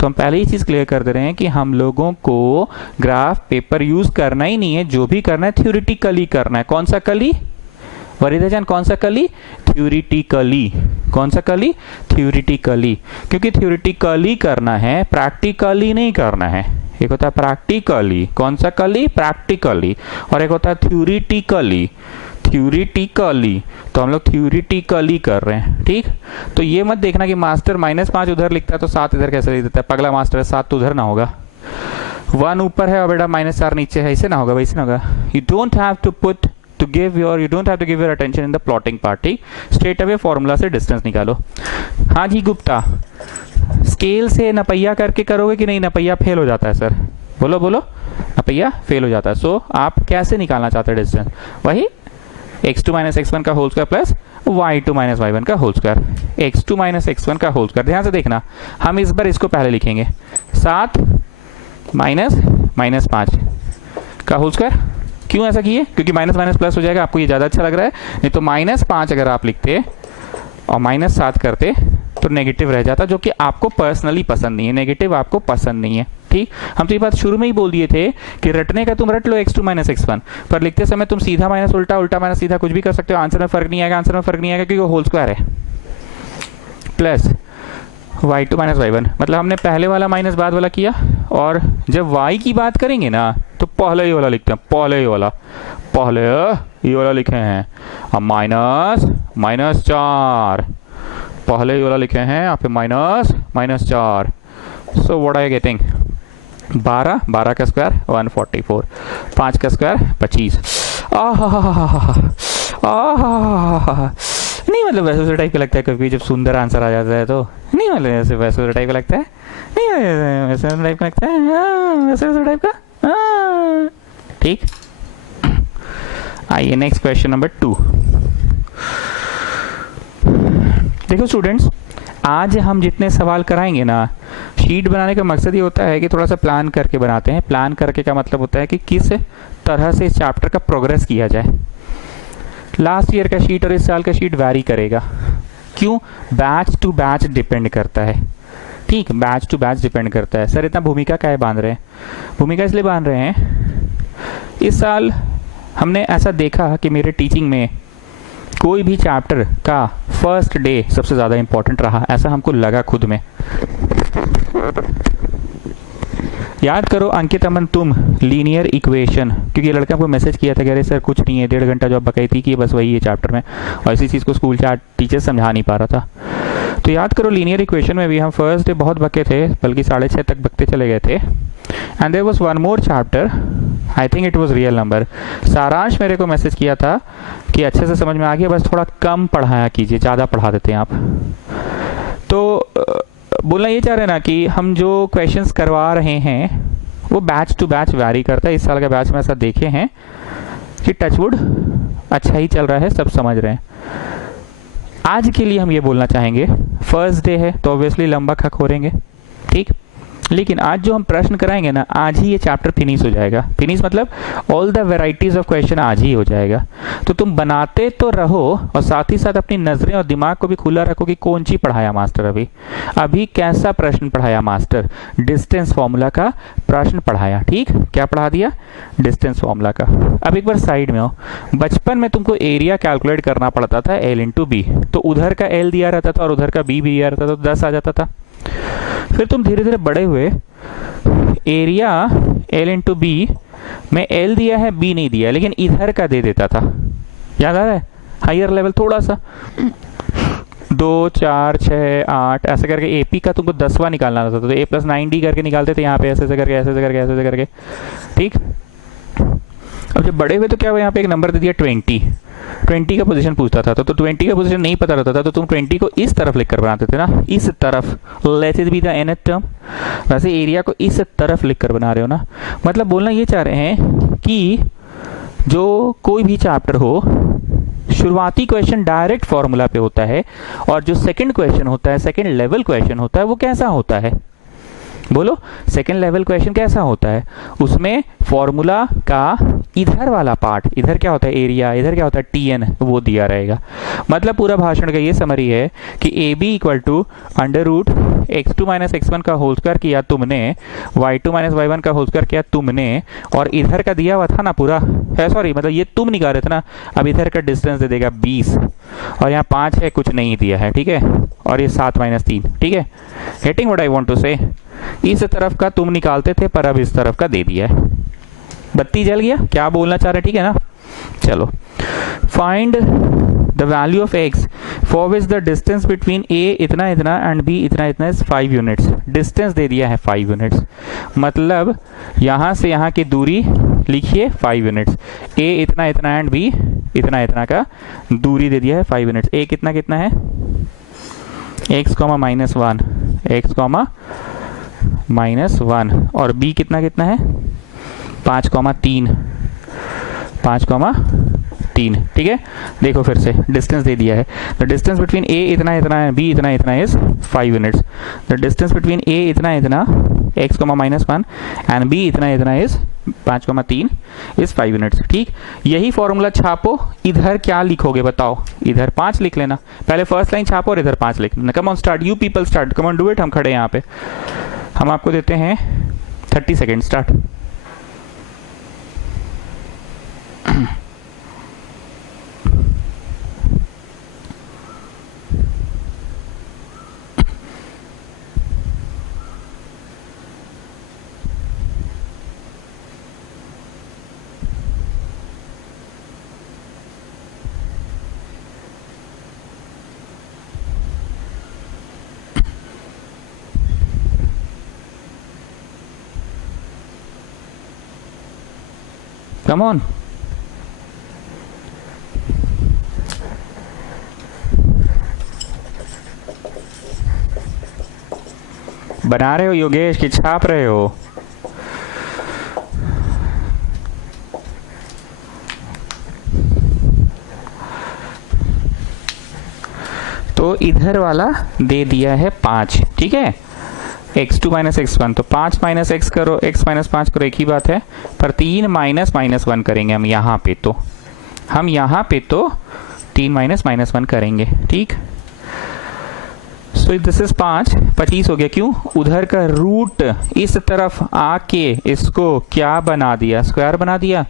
तो हम पहले ही चीज क्लियर कर दे रहे हैं कि हम लोगों को ग्राफ पेपर यूज करना ही नहीं है. जो भी करना है थ्योरेटिकली करना है. कौन सा कली वरिदाजान? कौन सा कली? थ्योरेटिकली. कौन सा कली? थ्योरेटिकली. क्योंकि थ्योरेटिकली करना है, प्रैक्टिकली नहीं करना है. एक होता है प्रैक्टिकली. कौन सा कली? प्रैक्टिकली. और एक होता है थ्योरेटिकली. तो हम लोग थ्योरेटिकली कर रहे हैं. ठीक. तो ये मत देखना कि मास्टर -5 उधर लिखता है तो 7 इधर कैसे लिख देता है. पगला मास्टर है, 7 तो उधर ना होगा. 1 ऊपर है और बेटा -4 नीचे है, ऐसे ना होगा, वैसे ना होगा. You don't have to give your attention in the plotting part. ठीक. स्ट्रेट अवे फॉर्मूला से डिस्टेंस निकालो. हाँ जी गुप्ता, स्केल से नपैया करके करोगे कि नहीं? नपैया फेल हो जाता है सर. बोलो. नपैया फेल हो जाता है. सो आप कैसे निकालना चाहते हैं डिस्टेंस? वही x2 - x1 का whole square plus y2 - y1 का होल स्क्वायर. x2 - x1 का होल स्क्वायर. ध्यान से देखना, हम इस बार इसको पहले लिखेंगे. 7 -5 का होल स्क्वायर. क्यों ऐसा किए? क्योंकि माइनस प्लस हो जाएगा. आपको ये ज्यादा अच्छा लग रहा है. नहीं तो -5 अगर आप लिखते और -7 करते तो नेगेटिव रह जाता, जो कि आपको पर्सनली पसंद नहीं है. नेगेटिव आपको पसंद नहीं है. ठीक. हम तो ये बात शुरू में ही बोल दिए थे कि रटने का तुम रट लो x2 - x1, पर लिखते समय तुम सीधा माइनस उल्टा, उल्टा माइनस सीधा कुछ भी कर सकते हो. आंसर में फर्क नहीं आएगा. क्योंकि वो होल स्क्वायर है. प्लस y2 - y1, मतलब हमने पहले वाला माइनस बाद वाला किया. और जब y की बात करेंगे ना तो पहले ये वाला लिखते हैं. पहले ये वाला लिखे हैं. अब -4 पहले ये वाला लिखे हैं. आप -4. So what are you getting? 12 का स्क्वायर 144, 5 का स्क्वायर 25. नहीं मतलब वैसे टाइप का लगता है कभी जब सुंदर आंसर आ जाता है तो. नहीं मतलब वैसे टाइप का लगता है. नहीं वैसे टाइप का लगता है. वैसे टाइप का. ठीक. आइए नेक्स्ट क्वेश्चन नंबर 2. देखो स्टूडेंट्स, आज हम जितने सवाल कराएंगे ना, शीट बनाने का मकसद ये होता है कि थोड़ा सा प्लान करके बनाते हैं. प्लान करके का मतलब होता है कि किस तरह से इस चैप्टर का प्रोग्रेस किया जाए. लास्ट ईयर का शीट और इस साल का शीट वैरी करेगा. क्यों? बैच टू बैच डिपेंड करता है. ठीक. बैच टू बैच डिपेंड करता है. सर इतना भूमिका काहे बांध रहे हैं? भूमिका इसलिए बांध रहे हैं, इस साल हमने ऐसा देखा कि मेरे टीचिंग में कोई भी चैप्टर का फर्स्ट डे सबसे ज्यादा इंपॉर्टेंट रहा. ऐसा हमको लगा खुद में. याद करो अंकित अमन तुम लीनियर इक्वेशन, क्योंकि लड़का को मैसेज किया था कह रहे सर कुछ नहीं है, 1.5 घंटा जो आप बकाई थी कि बस वही है चैप्टर में, और इसी चीज़ को स्कूल चार्ट टीचर समझा नहीं पा रहा था. तो याद करो लीनियर इक्वेशन में भी हम फर्स्ट डे बहुत बके थे, बल्कि 6:30 तक बकते चले गए थे. And there was one more chapter, I think it was real number. सारांश मेरे को मैसेज किया था कि अच्छे से समझ में आ गया, बस थोड़ा कम पढ़ाया कीजिए, ज़्यादा पढ़ा देते हैं आप. तो बोलना ये चाह रहे हैं ना कि हम जो क्वेश्चंस करवा रहे हैं वो बैच टू बैच वैरी करता है। इस साल का बैच में ऐसा देखे हैं कि टचवुड अच्छा ही चल रहा है, सब समझ रहे हैं। आज के लिए हम ये बोलना चाहेंगे, फर्स्ट डे है तो ऑब्वियसली लंबा खक हो रहेंगे, ठीक, लेकिन आज जो हम प्रश्न कराएंगे ना, आज ही ये चैप्टर फिनिश हो जाएगा। फिनिश मतलब all the varieties of question आज ही हो जाएगा। तो तुम बनाते तो रहो और साथ ही साथ अपनी नजरें और दिमाग को भी खुला रखो कि कौन सी पढ़ाया मास्टर, अभी कैसा प्रश्न पढ़ाया मास्टर, डिस्टेंस फॉर्मूला का प्रश्न पढ़ाया, ठीक, क्या पढ़ा दिया, डिस्टेंस फॉर्मूला का। अब एक बार साइड में हो, बचपन में तुमको एरिया कैलकुलेट करना पड़ता था L इंटू बी, तो उधर का L दिया रहता था और उधर का B भी दिया रहता था, तो 10 आ जाता था। फिर तुम धीरे धीरे बड़े हुए, एरिया L इंटू बी में L दिया है B नहीं दिया है, लेकिन इधर का दे देता था, याद आ रहा है, हायर लेवल थोड़ा सा 2 4 6 8 ऐसे करके AP का तुमको 10वां निकालना रहता था, तो A + 9D करके निकालते थे यहाँ पे, ऐसे करके ऐसे करके ऐसे करके, ठीक। अब जब बड़े हुए तो क्या हुआ, यहाँ पे एक नंबर दे दिया 20 का पोजीशन पूछता था, तो 20 का पोजीशन नहीं पता रहता था, तो तुम 20 को इस तरफ लिख कर बनाते थे ना, इस तरफ, let it be the nth term. वैसे एरिया को इस तरफ लिख कर बना रहे हो ना, मतलब बोलना ये चाह रहे हैं कि जो कोई भी चैप्टर हो, शुरुआती क्वेश्चन डायरेक्ट फॉर्मूला पे होता है, और जो सेकंड क्वेश्चन होता है, सेकंड लेवल क्वेश्चन होता है, वो कैसा होता है, बोलो, सेकेंड लेवल क्वेश्चन कैसा होता है, उसमें फॉर्मूला का इधर वाला पार्ट, इधर क्या होता है एरिया, इधर क्या होता है TN, वो दिया रहेगा। मतलब पूरा भाषण का ये समरी है कि AB equal to √(x2 - x1) का होल स्क्वायर किया तुमने, y2 - y1 का होल स्क्वायर किया तुमने, और इधर का दिया हुआ था ना पूरा है, सॉरी मतलब ये तुम निकाल रहे थे ना, अब इधर का डिस्टेंस दे देगा 20, और यहाँ 5 है, कुछ नहीं दिया है, ठीक है, और ये 7 - 3, ठीक है, getting what I want to say. इस तरफ का तुम निकालते थे, पर अब इस तरफ का दे दिया है, बत्ती जल गया, क्या बोलना चाह रहे, ठीक है ना। चलो, find the value of x for which the distance between A इतना इतना एंड B इतना इतना इज 5 यूनिट्स। डिस्टेंस दे दिया है 5 यूनिट्स, मतलब यहां से यहां की दूरी लिखिए 5 यूनिट्स। A इतना इतना एंड B इतना इतना का दूरी दे दिया है 5 यूनिट्स। A कितना कितना है, x, -1, x, -1, और B कितना कितना है 5,3, 5,3, ठीक है। देखो फिर से डिस्टेंस दे दिया है, द डिस्टेंस बिटवीन A इतना इतना है, B इतना इतना is 5 units. The distance between A इतना इतना x, -1 एंड B इतना इतना इज 5,3 इज 5 यूनिट्स, ठीक। यही फॉर्मूला छापो, इधर क्या लिखोगे बताओ, इधर 5 लिख लेना, पहले फर्स्ट लाइन छापो और इधर 5 लिख लेना। Come on start, you people start, come on do it. हम खड़े यहाँ पे, हम आपको देते हैं 30 सेकेंड, स्टार्ट। Come on. बना रहे हो योगेश कि छाप रहे हो? तो इधर वाला दे दिया है 5, ठीक है, x2 - x1, तो 5 - x करो, x - 5 करो, एक ही बात है, पर 3 - -1 करेंगे हम यहाँ पे, तो हम यहाँ पे तो 3 - -1 करेंगे, ठीक। सो दिस इज 25 हो गया, क्यों, उधर का रूट इस तरफ आके इसको क्या बना दिया, स्क्वायर बना दिया।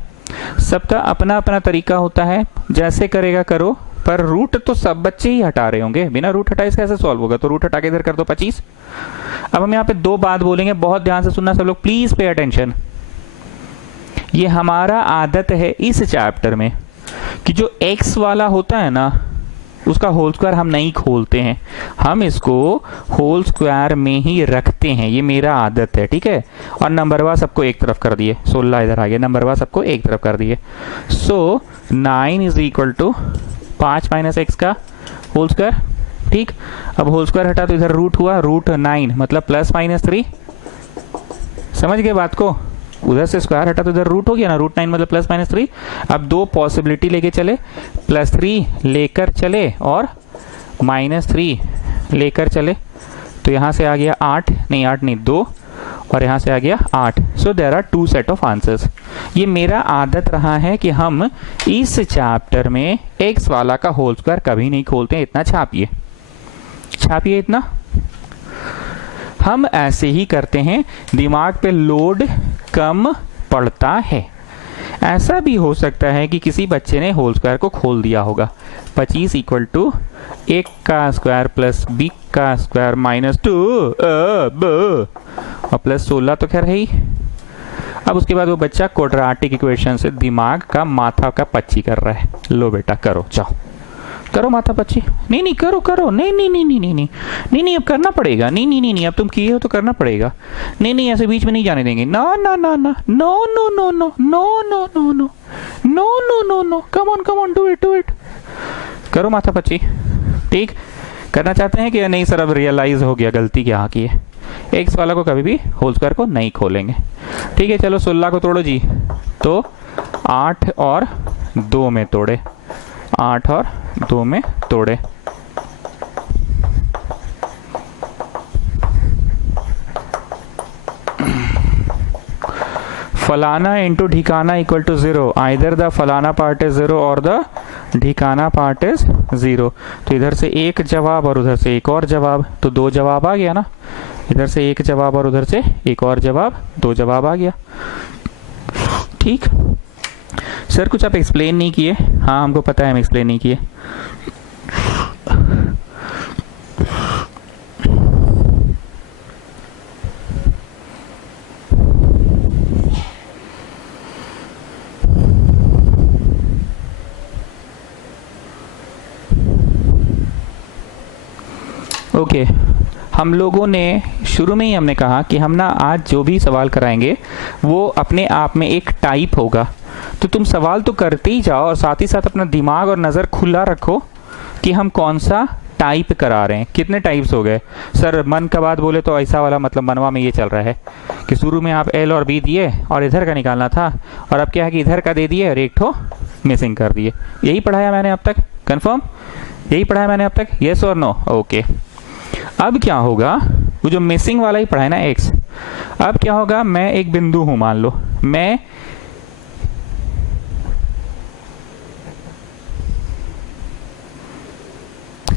सबका अपना अपना तरीका होता है, जैसे करेगा करो, पर रूट तो सब बच्चे ही हटा रहे होंगे, बिना रूट हटाए कैसे सॉल्व होगा, तो रूट हटा के इधर कर दो 25। अब हम यहाँ पे 2 बात बोलेंगे, बहुत ध्यान से सुनना सब लोग, प्लीज पे अटेंशन। ये हमारा आदत है इस चैप्टर में कि जो x वाला होता है ना, उसका होल स्क्वायर हम नहीं खोलते हैं, हम इसको होल स्क्वायर में ही रखते हैं, ये मेरा आदत है, ठीक है। और नंबरवा सबको एक तरफ कर दिए, 16 इधर आ गया, नंबरवा सबको एक तरफ कर दिए। सो 9 इज इक्वल टू 5 - x का होल स्क्वायर, ठीक। अब होल स्क्वायर हटा तो इधर रूट हुआ, √9 मतलब +- 3, समझ गए बात को, उधर से स्क्वायर हटा तो इधर रूट हो गया ना, √9 मतलब +-3। अब दो पॉसिबिलिटी लेके चले, +3 लेकर चले और -3 लेकर चले, तो यहाँ से आ गया 8 नहीं 2, और यहाँ से आ गया 8। So there are 2 set of answers. ये मेरा आदत रहा है कि हम इस चैप्टर में x वाला का होल स्क्वायर कभी नहीं खोलते हैं। इतना छापिए इतना। हम ऐसे ही करते हैं, दिमाग पे लोड कम पड़ता है। ऐसा भी हो सकता है कि किसी बच्चे ने होल स्क्वायर को खोल दिया होगा। 25 = 1 का स्क्वायर प्लस b का स्क्वायर -2 और प्लस 16 तो खैर है ही। अब उसके बाद वो बच्चा क्वाड्रेटिक इक्वेशन से दिमाग का माथा का पच्ची कर रहा है। लो बेटा करो, जाओ करो माथा पच्ची। नहीं करो नहीं अब करना पड़ेगा। नहीं अब तुम किए हो तो करना पड़ेगा। नहीं ऐसे बीच में नहीं जाने देंगे। No come on do it. करो माथा पच्ची। ठीक करना चाहते हैं कि नहीं सर अब रियलाइज हो गया गलती क्या की है। एक्स वाला को कभी भी होल स्क्वायर को नहीं खोलेंगे। ठीक है चलो 16 को तोड़ो जी, तो 8 और 2 में तोड़े, 8 और 2 में तोड़े। फलाना इंटू ढिकाना = 0। आइदर द फलाना पार्ट इज 0 और द ढिकाना पार्ट इज 0। तो इधर से एक जवाब और उधर से एक और जवाब, तो 2 जवाब आ गया ना। इधर से एक जवाब और उधर से एक और जवाब, 2 जवाब आ गया। ठीक सर कुछ आप एक्सप्लेन नहीं किए। हाँ हमको पता है हम एक्सप्लेन नहीं किए। ओके हम लोगों ने शुरू में ही हमने कहा कि हम ना आज जो भी सवाल कराएंगे वो अपने आप में एक टाइप होगा। तो तुम सवाल तो करते ही जाओ और साथ ही साथ अपना दिमाग और नज़र खुला रखो कि हम कौन सा टाइप करा रहे हैं। कितने टाइप्स हो गए सर? मन का बात बोले तो ऐसा वाला मतलब मनवा में ये चल रहा है कि शुरू में आप L और B दिए और इधर का निकालना था, और अब क्या है कि इधर का दे दिए और एक ठो मिसिंग कर दिए। यही पढ़ाया मैंने अब तक, कंफर्म यही पढ़ाया मैंने अब तक, येस और नो? ओके अब क्या होगा, वो जो मिसिंग वाला ही पढ़ा है ना x, अब क्या होगा, मैं एक बिंदु हूं, मान लो मैं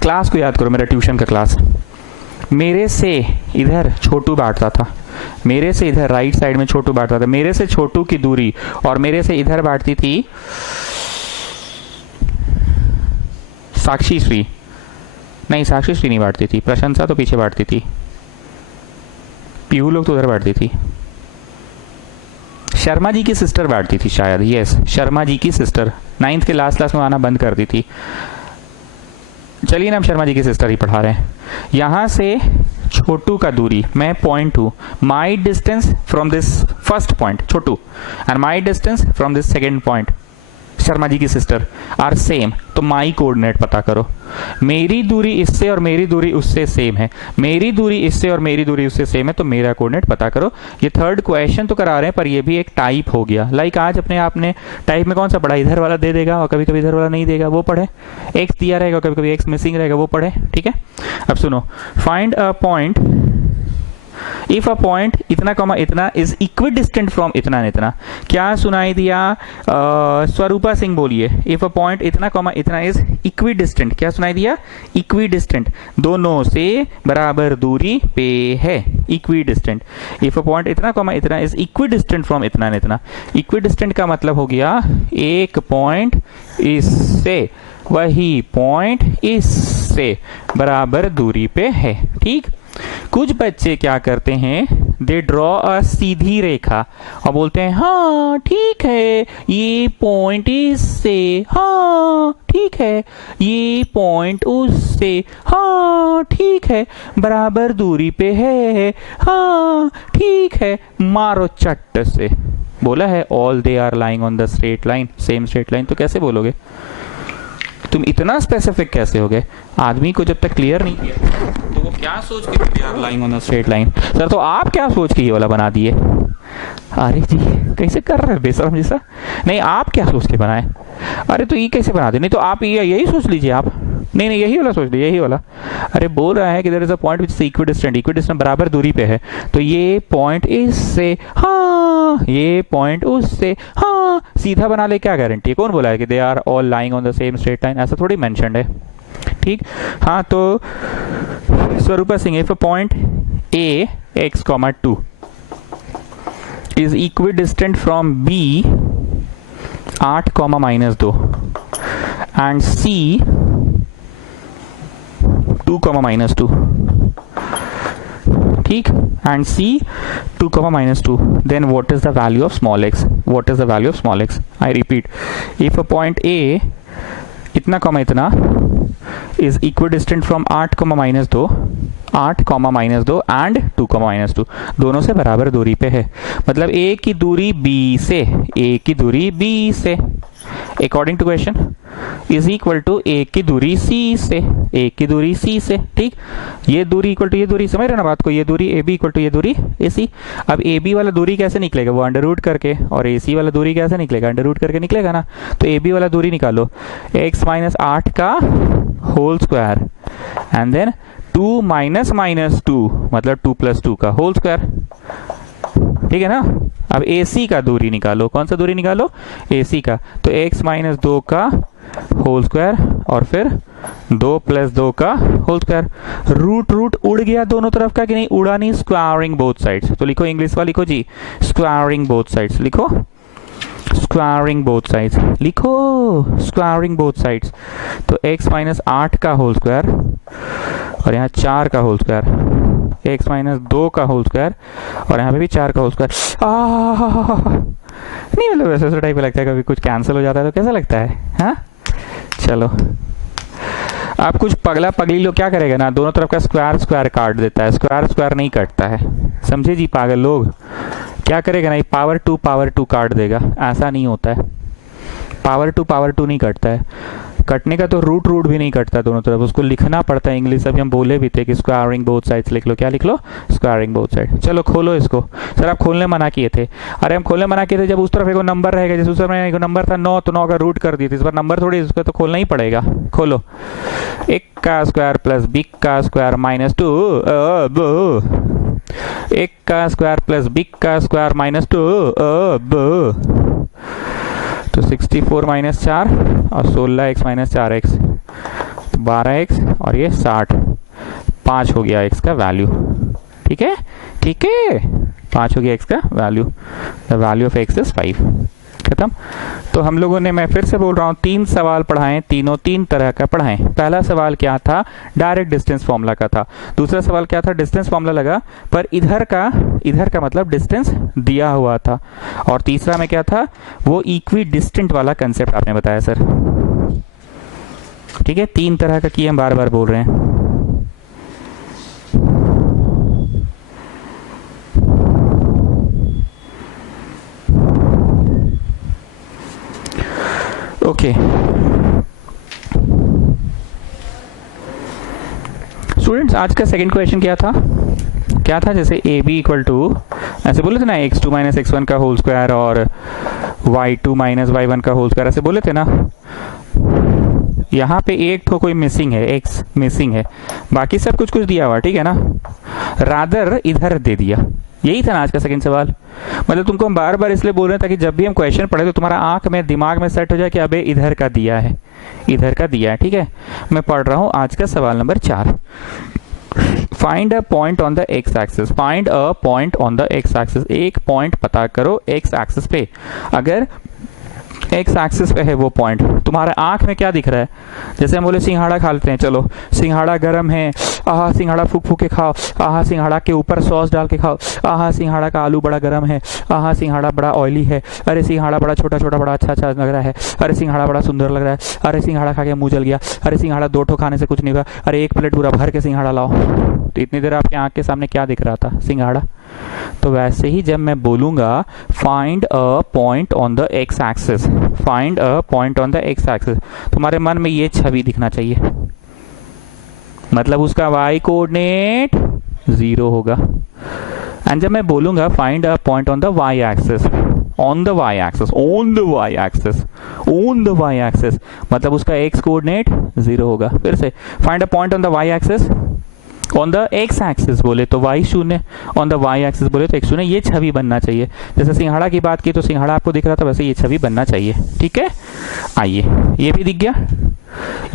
क्लास को याद करो, मेरा ट्यूशन का क्लास, मेरे से इधर छोटू बांटता था, मेरे से इधर राइट साइड में छोटू बांटता था, मेरे से छोटू की दूरी और मेरे से इधर बांटती थी साक्षी श्री, नहीं साक्षी श्री नहीं बांटती थी, प्रशंसा तो पीछे बांटती थी, पीहू लोग तो उधर बांटती थी, शर्मा जी की सिस्टर बांटती थी शायद, यस शर्मा जी की सिस्टर 9th के लास्ट क्लास में आना बंद कर दी थी। चलिए ना हम शर्मा जी की सिस्टर ही पढ़ा रहे हैं। यहां से छोटू का दूरी, मैं पॉइंट हूं, my distance from this first point छोटू and my distance from this second point Sharma ji की सिस्टर आर सेम, तो माई कोऑर्डिनेट पता करो। मेरी दूरी इससे और मेरी दूरी उससे सेम है, मेरी दूरी इससे और मेरी दूरी उससे सेम है, तो मेरा कोऑर्डिनेट पता करो। ये थर्ड क्वेश्चन तो करा रहे हैं पर ये भी एक टाइप हो गया। लाइक आज अपने आपने टाइप में कौन सा पढ़ा, इधर वाला दे देगा और कभी कभी इधर वाला नहीं देगा, वो पढ़े। एक्स दिया रहेगा कभी कभी एक्स मिसिंग रहेगा, वो पढ़े। ठीक है अब सुनो, find a point if a point इतना कॉमा इतना इज इक्विडिस्टेंट फ्रॉम इतना न इतना। क्या सुनाई दिया? स्वरूपा सिंह बोलिए। इफ अ पॉइंट इतना कॉमा इतना इज इक्विडिस्टेंट, क्या सुनाई दिया? इक्विडिस्टेंट, दोनों से बराबर दूरी पे है, इक्विडिस्टेंट। इफ अ पॉइंट इतना कॉमा इतना इज इक्विडिस्टेंट फ्रॉम इतना न इतना। इक्विडिस्टेंट का मतलब हो गया एक पॉइंट इससे वही पॉइंट इससे बराबर दूरी पे है। ठीक, कुछ बच्चे क्या करते हैं, दे ड्रॉ अ सीधी रेखा और बोलते हैं हाँ ठीक है ये पॉइंट इससे, हाँ ठीक है ये पॉइंट उससे, हाँ ठीक है बराबर दूरी पे है, हाँ ठीक है। मारो चट्ट से। बोला है all they are lying on the straight line, same straight line, तो कैसे बोलोगे? तुम इतना स्पेसिफिक कैसे हो गए? आदमी को जब तक क्लियर नहीं किया तो वो क्या सोच के they are lying on the straight line. Sir तो आप क्या सोच के ये वाला बना दिए? अरे जी कैसे कर रहे हैं बेशरम जैसा। नहीं आप क्या सोच के बनाए, अरे तो ये कैसे बना दे, नहीं तो आप ये यही सोच लीजिए आप, नहीं नहीं यही वाला सोच लीजिए, यही वाला। अरे बोल रहा है कि there is a point which is equidistant, equidistant बराबर दूरी पे है, तो ये पॉइंट इससे, हाँ ये पॉइंट उससे, हाँ सीधा बना ले, क्या गारंटी है, कौन बोला है कि they are all lying on the same straight line, ऐसा थोड़ी मेंशन्ड है। ठीक, हाँ तो Swarupa Singh, if a point A x, 2 is equidistant from B 8, -2 and C 2, -2, ठीक, and C 2, -2, then what is the value of small x, what is the value of small x? I repeat, if a point A इतना comma इतना is equidistant from 8, -2 and 2, -2 दोनों से बराबर दूरी पे है, मतलब a की दूरी b से, a की दूरी b से according to question is equal to a की दूरी c से, a की दूरी c से। ठीक, ये दूरी इक्वल टू ये दूरी, समझ रहे ना बात को, ये दूरी ab इक्वल टू ये दूरी ac। अब ab वाला दूरी कैसे निकलेगा, वो अंडर रूट करके, और ac वाला दूरी कैसे निकलेगा, अंडर रूट करके निकलेगा ना। तो ab वाला दूरी निकालो, x - 8 का होल स्क्वायर एंड देन 2 - -2 मतलब 2 + 2 का होल स्क्वायर, ठीक है ना। अब AC का दूरी निकालो, कौन सा दूरी निकालो, AC का, तो x - 2 का होल स्क्वायर और फिर 2 + 2 का होल स्क्वायर। रूट रूट उड़ गया दोनों तरफ का कि नहीं, उड़ा नहीं, स्क्वायरिंग बोथ साइड्स, तो लिखो इंग्लिश वाला लिखो जी, स्क्वायरिंग बोथ साइड्स, लिखो स्क्वायरिंग बोथ साइड्स, लिखो स्क्वायरिंग बोथ साइड्स। तो x - 8 का होल स्क्वायर और यहाँ 4 का होल स्क्वायर, x - 2 का होल स्क्वायर और यहाँ पे भी 4 का होल स्क्वायर। नहीं मतलब वैसे टाइप लगता है, कभी कुछ कैंसिल हो जाता है तो कैसा लगता है, हाँ चलो। आप कुछ पगला पगली लोग क्या करेगा ना, दोनों तरफ का स्क्वायर स्क्वायर काट देता है, स्क्वायर स्क्वायर नहीं कटता है, समझे जी पागल लोग। क्या करेगा ना, ये पावर टू काट देगा, ऐसा नहीं होता है, पावर टू नहीं कटता है, कटने का तो रूट रूट भी नहीं कटता दोनों तरफ, उसको लिखना पड़ता है इंग्लिश। अभी हम बोले भी थे कि स्क्वायरिंग बोथ साइड्स लिख लो, क्या लिख लो, स्क्वायरिंग बोथ साइड। चलो खोलो इसको, सर आप खोलने मना किए थे, अरे हम खोलने मना किए थे जब उस तरफ एक नंबर रहेगा, जैसे उस तरफ एक नंबर था 9, तो 9 का रूट कर दिए थे, इस बार नंबर थोड़ी, इसको तो खोलना ही पड़ेगा। खोलो, a का स्क्वायर प्लस b का स्क्वायर -2, a का स्क्वायर प्लस b का स्क्वायर -2, तो 64 - 4 और 16x - 4x, 12x और ये 60, 5 हो गया x का वैल्यू, ठीक है ठीक है, 5 हो गया x का value, the value of x is 5, खत्म। तो हम लोगों ने, मैं फिर से बोल रहा हूँ, 3 सवाल पढ़ाएं, तीनों 3 तरह का पढ़ाएं। पहला सवाल क्या था, डायरेक्ट डिस्टेंस फॉर्मूला का था। दूसरा सवाल क्या था, डिस्टेंस फॉर्मूला लगा पर इधर का मतलब डिस्टेंस दिया हुआ था। और तीसरा में क्या था, वो इक्वी डिस्टेंट वाला कंसेप्ट आपने बताया सर, ठीक है। 3 तरह का किए, हम बार बार बोल रहे हैं। ओके स्टूडेंट्स, आज का सेकंड क्वेश्चन क्या था, जैसे ए बी इक्वल टू, ऐसे बोले थे ना, x2 - x1 का होल स्क्वायर और y2 - y1 का होल स्क्वायर, ऐसे बोले थे ना। यहाँ पे एक तो कोई मिसिंग है, x मिसिंग है, बाकी सब कुछ दिया हुआ, ठीक है ना। रादर इधर दे दिया, यही था ना आज का सेकंड सवाल। मतलब तुमको हम बार बार इसलिए बोल रहे हैं ताकि जब भी हम क्वेश्चन पढ़े तो तुम्हारा आंख में, दिमाग में सेट हो जाए कि अबे इधर का दिया है, इधर का दिया है, ठीक है। मैं पढ़ रहा हूं आज का सवाल number 4। Find a point on the x axis, find a point on the x axis, एक पॉइंट पता करो एक्स एक्सिस पे। अगर एक्स एक्सिस पे है वो पॉइंट, तुम्हारे आंख में क्या दिख रहा है, जैसे हम बोले सिंघाड़ा खा लेते हैं, चलो सिंघाड़ा गर्म है, आहा सिंघाड़ा फूक फूक के खाओ, आहा सिंघाड़ा के ऊपर सॉस डाल के खाओ, आहा सिंघाड़ा का आलू बड़ा गर्म है, आहा सिंघाड़ा बड़ा ऑयली है, अरे सिंघाड़ा बड़ा छोटा छोटा बड़ा अच्छा अच्छा लग रहा है, अरे सिंघाड़ा बड़ा सुंदर लग रहा है, अरे सिंघाड़ा खा के मुंह जल गया, अरे सिंघाड़ा 2 ठो खाने से कुछ नहीं हुआ, अरे 1 प्लेट पूरा भर के सिंघाड़ा लाओ। तो इतनी देर आपके आंख के सामने क्या दिख रहा था, सिंघाड़ा। तो वैसे ही जब मैं बोलूंगा find a point on the x axis, find a point on the x axis, तुम्हारे मन में ये छवि दिखना चाहिए, मतलब उसका y कोऑर्डिनेट 0 होगा, एंड जब मैं बोलूंगा find a point on the y axis, on the y axis, on the y axis, on the y axis, मतलब उसका एक्स कोऑर्डिनेट 0 होगा। फिर से find a point on the y axis, on the x axis बोले तो y 0, on the y axis बोले तो x 0। ये छवि बनना चाहिए। जैसे सिंघाड़ा की बात की तो सिंघाड़ा आपको दिख रहा था, वैसे ये छवि बनना चाहिए। ठीक है, आइए, ये भी दिख गया।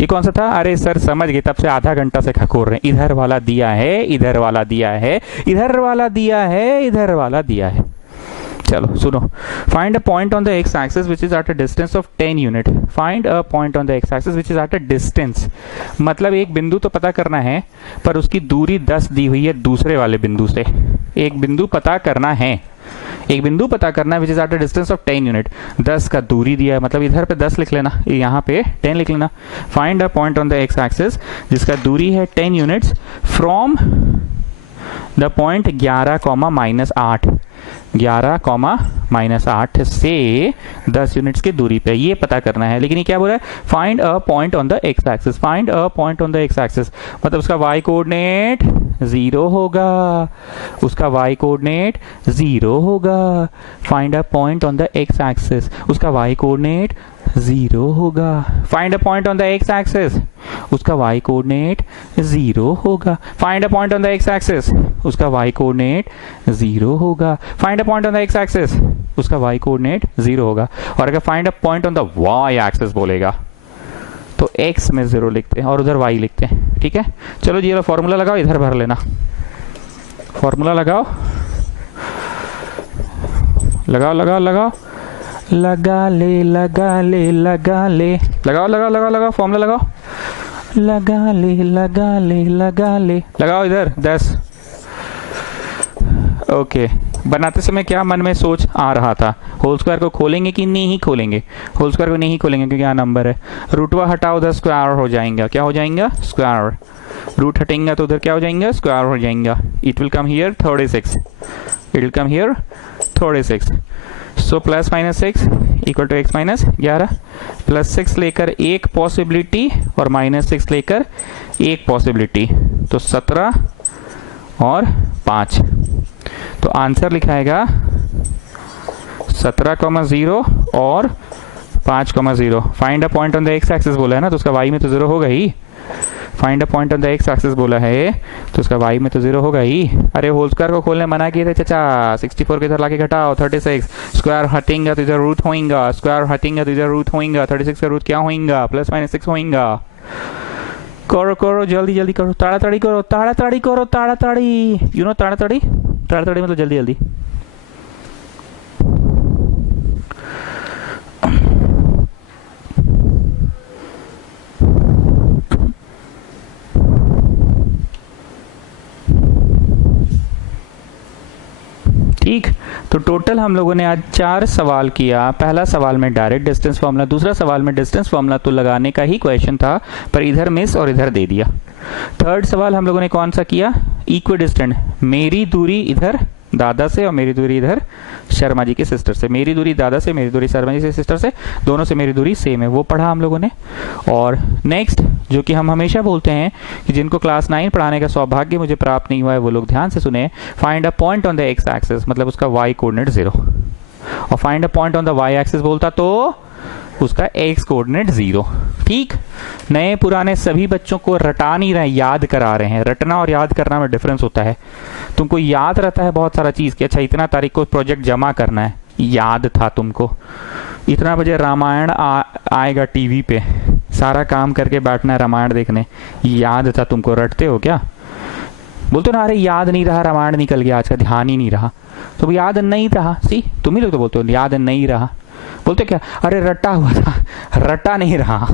ये कौन सा था? अरे सर समझ गए, तब से आधा घंटा से खकोर रहे हैं। इधर वाला दिया है, इधर वाला दिया है, इधर वाला दिया है, इधर वाला दिया है। चलो सुनो, find a point on the x axis which is at a distance of 10 unit. Find a point on the x axis which is at a distance, मतलब एक बिंदु तो पता करना है पर उसकी दूरी 10 दी हुई है दूसरे वाले बिंदु से। एक बिंदु पता करना है, एक बिंदु पता करना है which is at a distance of 10 unit. 10 का दूरी दिया है, मतलब इधर पे 10 लिख लेना, यहाँ पे 10 लिख लेना। Find a point on the x axis जिसका दूरी है 10 यूनिट्स फ्रॉम द पॉइंट 11, -8, 11, -8 से 10 यूनिट्स की दूरी पे, ये पता करना है। लेकिन ये क्या बोल रहा है? Find a point on the x axis, find a point on the x axis, मतलब उसका वाई कोऑर्डिनेट 0 होगा, उसका वाई कोऑर्डिनेट 0 होगा। Find a point on the x axis, उसका वाई कोऑर्डिनेट 0 होगा। Find a point on the x axis, उसका y coordinate 0 होगा। Find a point on the x axis, उसका वाई कोऑर्डिनेट 0 होगा। Find a point on the x axis, उसका y coordinate 0 होगा। और अगर find a point on the y axis बोलेगा तो x में 0 लिखते हैं और उधर y लिखते हैं। ठीक है, चलो जी, ये फॉर्मूला लगाओ, इधर भर लेना। फॉर्मूला लगाओ, लगाओ लगाओ लगाओ, लगा ले लगा ले लगा ले, लगाओ लगाओ लगाओ लगाओ, फॉर्मूला लगाओ, लगा ले लगा ले लगा ले, लगाओ इधर 10। ओके, बनाते समय क्या मन में सोच आ रहा था? होल स्क्वायर को खोलेंगे कि नहीं खोलेंगे? होल स्क्वायर को नहीं खोलेंगे क्योंकि यहाँ नंबर है। रूटवा हटाओ, उधर स्क्वायर हो जाएगा। क्या हो जाएगा? स्क्वायर। रूट हटेंगे तो उधर क्या हो जाएगा? स्क्वायर हो जाएगा। It will come here 36, it will come here 36। So plus minus 6 equal to x minus 11। Plus 6 लेकर एक पॉसिबिलिटी और माइनस 6 लेकर एक पॉसिबिलिटी, तो 17 और 5। तो आंसर लिखाएगा 17,0 और 5,0। Find a point on the x axis बोला है ना, तो उसका वाई में तो 0 होगा ही। Find a point on the x axis बोला है तो उसका वाई में तो 0 होगा ही। अरे होल स्क्वायर को खोलने मना किए थे चाचा। 64 के इधर लाके घटाओ 36, स्क्वायर हटेंगे तो इधर रूट होएगा, स्क्वायर हटेंगे तो इधर रूट होएगा। 36 का रूट क्या होएगा? प्लस माइनस 6 होएगा। करो करो, जल्दी जल्दी करो, ताड़ाताड़ी करो, ताड़ाताड़ी करो, ताड़ाताड़ी, यू नो ताड़ाताड़ी, ताड़ाताड़ी मतलब जल्दी जल्दी। ठीक, तो टोटल हम लोगों ने आज 4 सवाल किया। पहला सवाल में डायरेक्ट डिस्टेंस फॉर्मूला, दूसरा सवाल में डिस्टेंस फॉर्मूला तो लगाने का ही क्वेश्चन था पर इधर मिस और इधर दे दिया। थर्ड सवाल हम लोगों ने कौन सा किया? इक्वी डिस्टेंट, मेरी दूरी इधर दादा से और मेरी दूरी इधर शर्मा जी के सिस्टर से। मेरी दूरी दादा से, मेरी दूरी शर्मा जी के सिस्टर से, दोनों से मेरी दूरी सेम है, वो पढ़ा हम लोगों ने। और नेक्स्ट जो कि हम हमेशा बोलते हैं कि जिनको क्लास 9 पढ़ाने का सौभाग्य मुझे प्राप्त नहीं हुआ है वो लोग ध्यान से सुने। Find a point on the x axis, मतलब उसका वाई कोऑर्डिनेट 0, और find a point on the y axis बोलता तो उसका एक्स कोऑर्डिनेट 0। ठीक, नए पुराने सभी बच्चों को रटा नहीं रहे, याद करा रहे हैं। रटना और याद करना में डिफरेंस होता है। तुमको याद रहता है बहुत सारा चीज कि अच्छा इतना तारीख को प्रोजेक्ट जमा करना है, याद था तुमको। इतना बजे रामायण आएगा टीवी पे, सारा काम करके बैठना है रामायण देखने, याद था तुमको। रटते हो क्या? बोलते हो ना, अरे याद नहीं रहा, रामायण निकल गया, आज का ध्यान ही नहीं रहा। तो याद नहीं रहा, सी तुम ही लोग तो बोलते हो याद नहीं रहा। बोलते क्या? अरे रटा हुआ था, रटा नहीं रहा।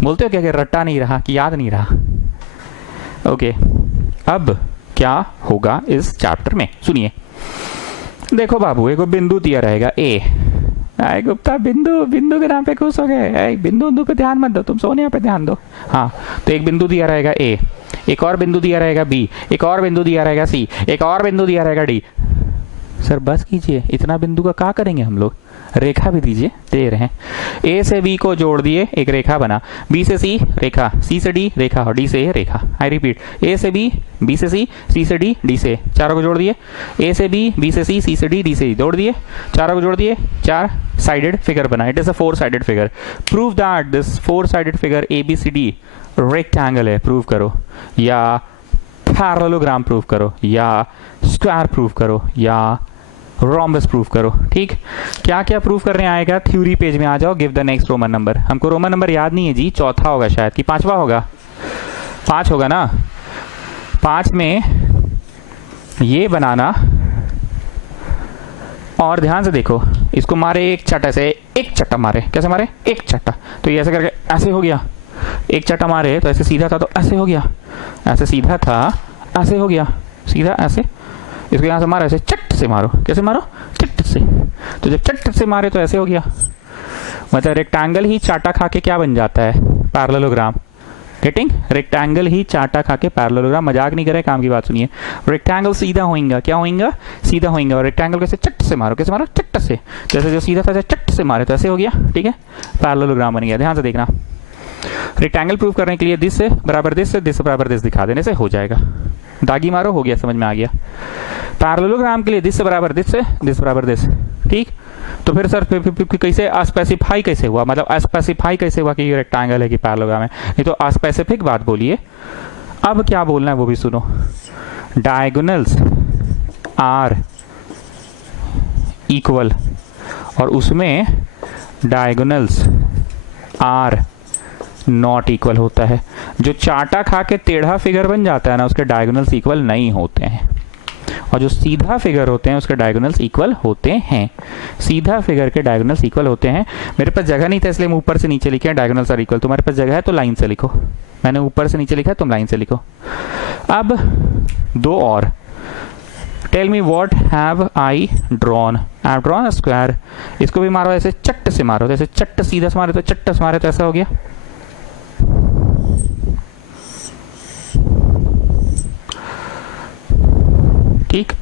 बोलते हो क्या कि रटा नहीं रहा, कि याद नहीं रहा। ओके, अब क्या होगा इस चैप्टर में सुनिए। देखो बाबू, एक बिंदु दिया रहेगा ए। आए गुप्ता, बिंदु बिंदु के नाम पे खुश हो गए। बिंदु पे ध्यान मत दो, तुम सोनिया पे ध्यान दो। हाँ, तो एक बिंदु दिया रहेगा ए, एक और बिंदु दिया रहेगा बी, एक और बिंदु दिया रहेगा सी, एक और बिंदु दिया रहेगा डी। सर बस कीजिए, इतना बिंदु का क्या करेंगे हम लोग? रेखा भी दीजिए, दे रहे हैं। ए से बी को जोड़ दिए, एक रेखा बना। बी से सी रेखा, सी से डी रेखा और डी से ए रेखा। आई रिपीट, ए से बी से सी से डी, डी से, चारों को जोड़ दिए। ए से बी से सी से डी से जोड़ दिए, चारों को जोड़ दिए, 4 साइडेड फिगर बना। It is a 4 sided figure. Prove that this 4 sided figure ABCD rectangle है, प्रूव करो, या पैरेललोग्राम प्रूव करो, या स्क्वायर प्रूव करो, या रोम्बस प्रूफ करो। ठीक, क्या क्या प्रूफ करने आएगा, थ्योरी पेज में आ जाओ। Give the next Roman number. हमको रोमन नंबर याद नहीं है जी, चौथा होगा शायद कि 5वां होगा, 5 होगा ना। 5 में ये बनाना, और ध्यान से देखो, इसको मारे एक चट्टा से, एक चट्टा मारे, कैसे मारे, एक चट्टा, तो ये ऐसे करके ऐसे हो गया। एक चट्टा मारे तो ऐसे सीधा था तो ऐसे हो गया, ऐसे सीधा था ऐसे हो गया, सीधा ऐसे। इसको यहाँ से मारो, ऐसे चट से मारो, कैसे मारो, चट से। तो जब चट से मारे तो ऐसे हो गया, मतलब रेक्टेंगल ही चाटा खा के क्या बन जाता है, पैरेललोग्राम। गेटिंग, रेक्टेंगल ही चाटा खा के पैरेललोग्राम। मजाक नहीं करे, काम की बात सुनिए। रेक्टेंगल सीधा होएगा, क्या होएगा, सीधा होएगा। और रेक्टेंगल कैसे, चट से मारो, कैसे मारो, चट से। जैसे जो सीधा था चट से मारे तो ऐसे हो गया, ठीक है, पैरेललोग्राम बन गया। ध्यान से देखना, रेक्टेंगल प्रूव करने के लिए दिस बराबर दिस बराबर दिस दिखा देने से हो जाएगा। दागी मारो, हो गया, समझ में आ गया। पैरेललोग्राम के लिए दिस बराबर दिस बराबर दिस। ठीक, तो फिर सर फिर कैसे अस्पेसिफाई कैसे हुआ, मतलब अस्पेसिफाई कैसे हुआ कि ये रेक्टेंगल है कि पैरेललोग्राम है। नहीं तो अस्पेसिफिक बात बोलिए। अब क्या बोलना है वो भी सुनो। डायगोनल्स आर इक्वल, और उसमें डायगोनल्स आर नॉट इक्वल होता है। जो चाटा खा के टेढ़ा फिगर बन जाता है ना, उसके डायगोनल्स इक्वल नहीं होते हैं, और जो सीधा फिगर होते हैं उसके डायगोनल्स इक्वल होते हैं। सीधा फिगर के डायगोनल्स इक्वल होते हैं। मेरे पास जगह नहीं था इसलिए हम ऊपर से नीचे लिखे हैं डायगोनल्स आर इक्वल। तुम्हारे पास जगह है तो लाइन से लिखो, मैंने ऊपर से नीचे लिखा है, तुम लाइन से लिखो। अब 2 और, tell me what have I drawn. I have drawn a square. इसको भी मारो ऐसे, चट्ट से मारो, जैसे चट्ट सीधा से मारे तो चट्ट से मारे तो ऐसा हो गया। ठीक,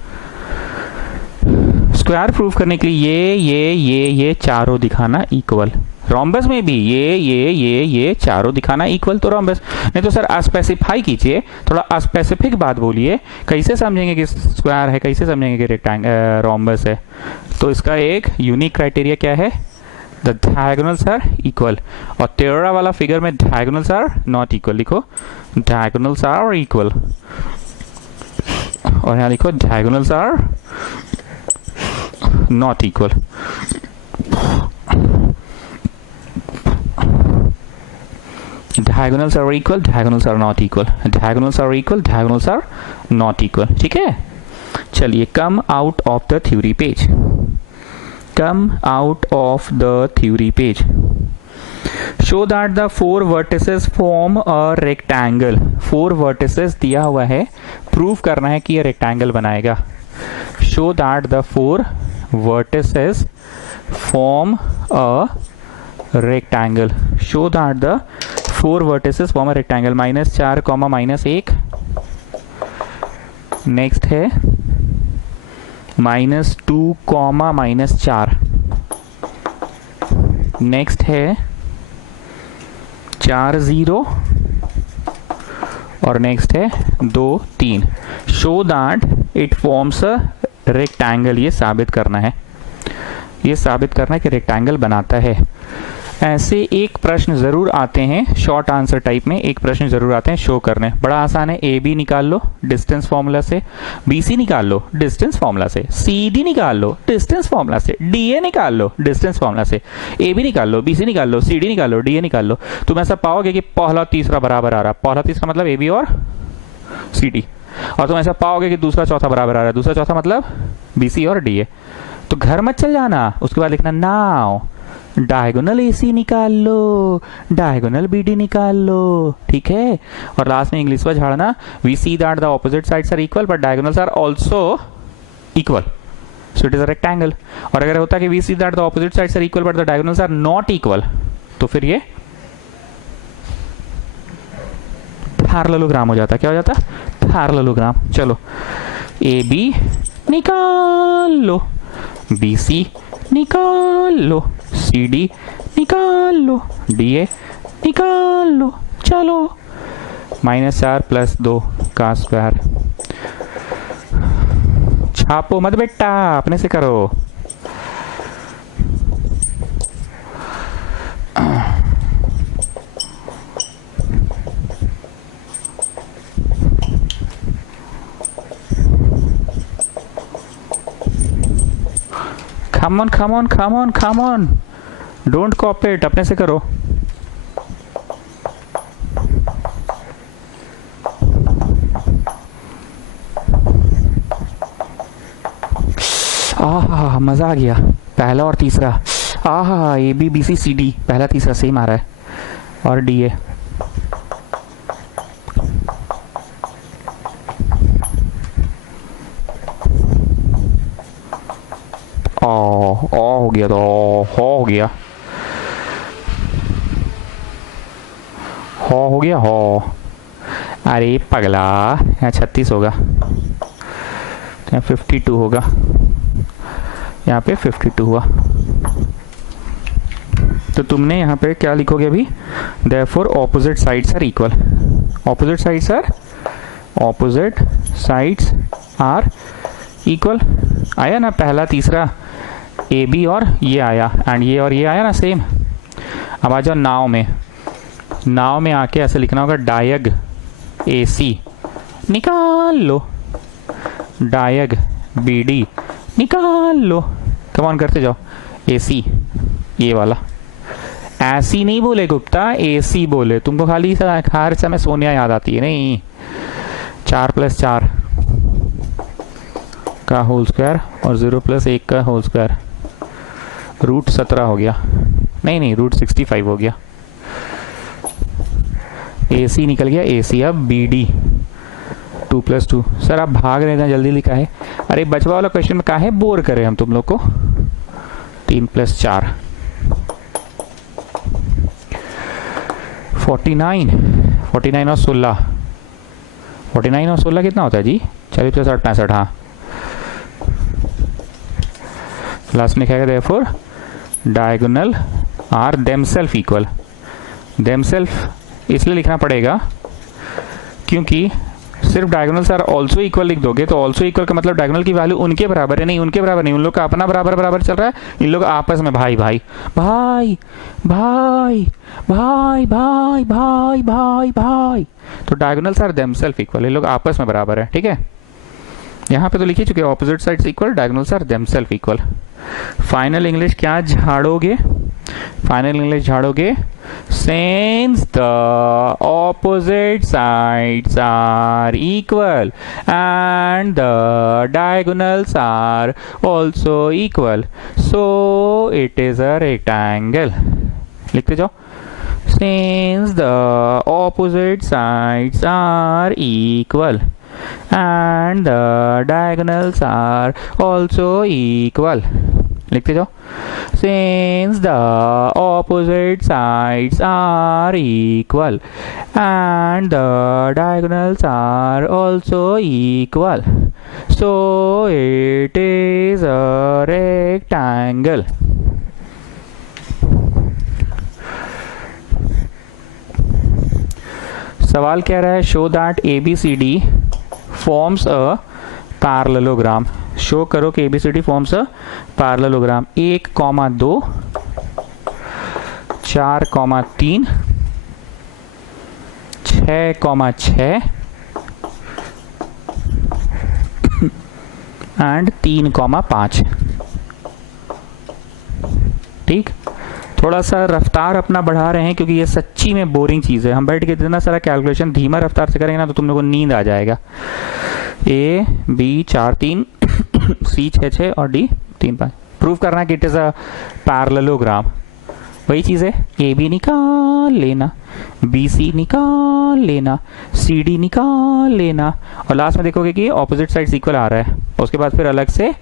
स्क्वायर प्रूफ करने के लिए ये चारों दिखाना इक्वल। रोम्बस में भी ये चारों दिखाना इक्वल तो रोम्बस। नहीं तो सर अस्पेसिफाई कीजिए, थोड़ा अस्पेसिफिक बात बोलिए। कैसे समझेंगे कि स्क्वायर है, कैसे समझेंगे कि रेक्टेंगल रोम्बस है। तो इसका एक यूनिक क्राइटेरिया क्या है, द डायगोनल्स आर इक्वल। और टेढ़ा वाला फिगर में डायगोनल्स आर नॉट इक्वल। लिखो डायगोनल्स आर इक्वल, और यहाँ लिखो diagonals are not equal. Diagonals are equal, diagonals are not equal, diagonals are equal, diagonals are not equal. ठीक है, चलिए, come out of the theory page, come out of the theory page. Show that the 4 vertices form a rectangle. 4 vertices दिया हुआ है, prove करना है कि ये रेक्टेंगल बनाएगा। Show that the 4 vertices form a rectangle. Show that the 4 vertices form a rectangle. -4, -1, next है -2, -4, next है 4, 0, और नेक्स्ट है 2, 3। Show that it forms a rectangle. ये साबित करना है, ये साबित करना है कि रेक्टेंगल बनाता है। ऐसे एक प्रश्न जरूर आते हैं, शॉर्ट आंसर टाइप में एक प्रश्न जरूर आते हैं शो करने। बड़ा आसान है, AB निकाल लो डिस्टेंस फॉर्मूला से, BC निकाल लो डिस्टेंस फॉर्मूला से, CD निकाल लो डिस्टेंस फॉर्मूला से, DA निकाल लो डिस्टेंस फॉर्मूला से, AB निकाल लो, BC निकाल लो, CD निकाल लो, DA निकाल लो। तुम ऐसा पाओगे कि पहला तीसरा बराबर आ रहा। पहला तीसरा मतलब AB और CD। और तुम ऐसा पाओगे कि दूसरा चौथा बराबर आ रहा है। दूसरा चौथा मतलब BC और DA। तो घर मत चल जाना, उसके बाद लिखना नाउ डायगोनल AC निकाल लो, डायगोनल BD निकाल लो। ठीक है, और लास्ट में इंग्लिश में झाड़ना, we see that the opposite sides are equal but diagonals are also equal, so it is a rectangle. और अगर होता कि we see that the opposite sides are equal but the diagonals are not equal, तो फिर ये parallelogram हो जाता। क्या हो जाता? पैरेललोग्राम। चलो, AB निकाल लो, BC निकाल लो, सी डी निकाल लो, डी ए निकाल लो, चलो -4 + 2 का स्क्वायर। छापो मत बेटा, अपने से करो। Come on, come on, come on, come on. Don't copy it, अपने से करो। आहा मजा आ गया। पहला और तीसरा, आहा A B B C C D, पहला तीसरा सेम आ रहा है, और डी ए। हो गया, तो हो गया, हो गया, हो। अरे पगला, यहाँ 36 होगा, यहाँ 52 होगा, यहाँ पे 52 हुआ। तो तुमने यहाँ पे क्या लिखोगे अभी? Therefore opposite sides are equal. Opposite sides are equal. आया ना पहला तीसरा, ए बी और ये आया, एंड ये और ये आया ना सेम। अब आ जाओ नाव में। नाव में आके ऐसे लिखना होगा, डायग ए सी निकाल लो, डायग बी डी निकाल लो। कम ऑन करते जाओ। ए सी, ये वाला ऐसी नहीं बोले गुप्ता, ए सी बोले। तुमको खाली हर समय सोनिया याद आती है। नहीं, 4 + 4 का होल स्क्वायर और 0 + 1 का होल स्क्वायर, √17 हो गया। नहीं, √65 हो गया। ए सी निकल गया, ए सी। अब बी डी 2 + 2। सर आप भाग रहे हैं, जल्दी लिखा है। अरे बचवा वाला क्वेश्चन में कहा है बोर करें हम तुम लोग को। 3 + 4 49 और 16, 49 और 16 कितना होता है जी? 40 + 8 65। हाँ, लास्ट में लिखा है therefore diagonal are themselves equal. Themself इसलिए लिखना पड़ेगा क्योंकि सिर्फ डायगोनल्स आर ऑल्सो इक्वल लिख दोगे तो ऑल्सो इक्वल का मतलब डायगोनल की वैल्यू उनके बराबर है। नहीं, उनके बराबर नहीं, उन लोग का अपना बराबर चल रहा है। इन लोग आपस में भाई भाई भाई भाई भाई भाई भाई भाई भाई, तो डायगोनल्स आर देमसेल्फ इक्वल। ये लोग आपस में बराबर है, ठीक है। यहाँ पे तो लिख ही चुके opposite sides equal, diagonals are themselves equal. Final English क्या झाड़ोगे? फाइनल इंग्लिश झाड़ोगे, since the opposite sides are equal and the diagonals are also equal, so it is a rectangle. लिखते जाओ। Since the opposite sides are equal and the diagonals are also equal. लिखते जाओ। Since the opposite sides are equal and the diagonals are also equal, so it is a rectangle. सवाल कह रहा है show that ABCD forms a parallelogram. Show करो कि ABCD forms a parallelogram. 1, 2, 4, 3, 6, 6 and 3, 5। ठीक, थोड़ा सा रफ्तार अपना बढ़ा रहे हैं क्योंकि ये सच्ची में बोरिंग चीज़ है। हम बैठ के इतना सारा कैलकुलेशन धीमा रफ्तार से करेंगे ना तो तुम लोगों को नींद आ जाएगा। A, B 4, 3, C 6, 6 और D 3, 5। प्रूव करना कि इट इज़ अ पैरेललोग्राम। वही चीज़ है, ए बी निकाल लेना, बी सी निकाल लेना, सी डी निकाल लेना, और लास्ट में देखोगे कि ऑपोजिट साइड्स इक्वल आ रहा है। उसके बाद फिर अलग से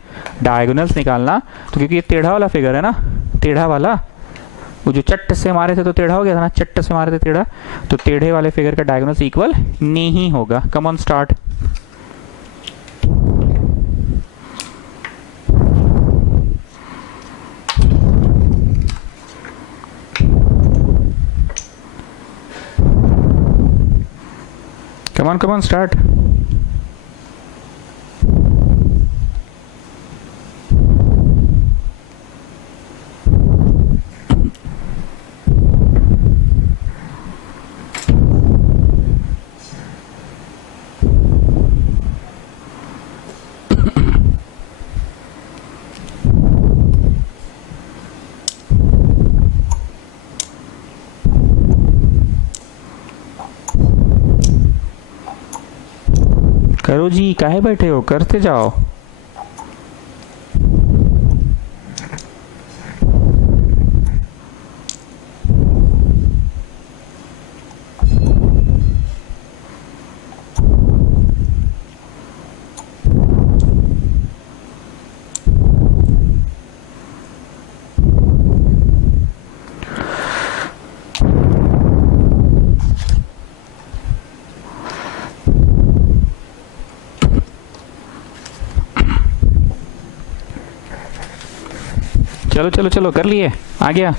डायगोनल्स निकालना। तो क्योंकि ये टेढ़ा वाला फिगर है ना, टेढ़ा वाला, वो जो चट्ट से मारे थे तो टेढ़ा हो गया था ना, चट्ट से मारे थे टेढ़ा, तो टेढ़े वाले फिगर का डायगोनल्स इक्वल नहीं होगा। Come on start. Come on start. करो जी, काहे बैठे हो, करते जाओ। चलो चलो चलो, कर लिए, आ गया।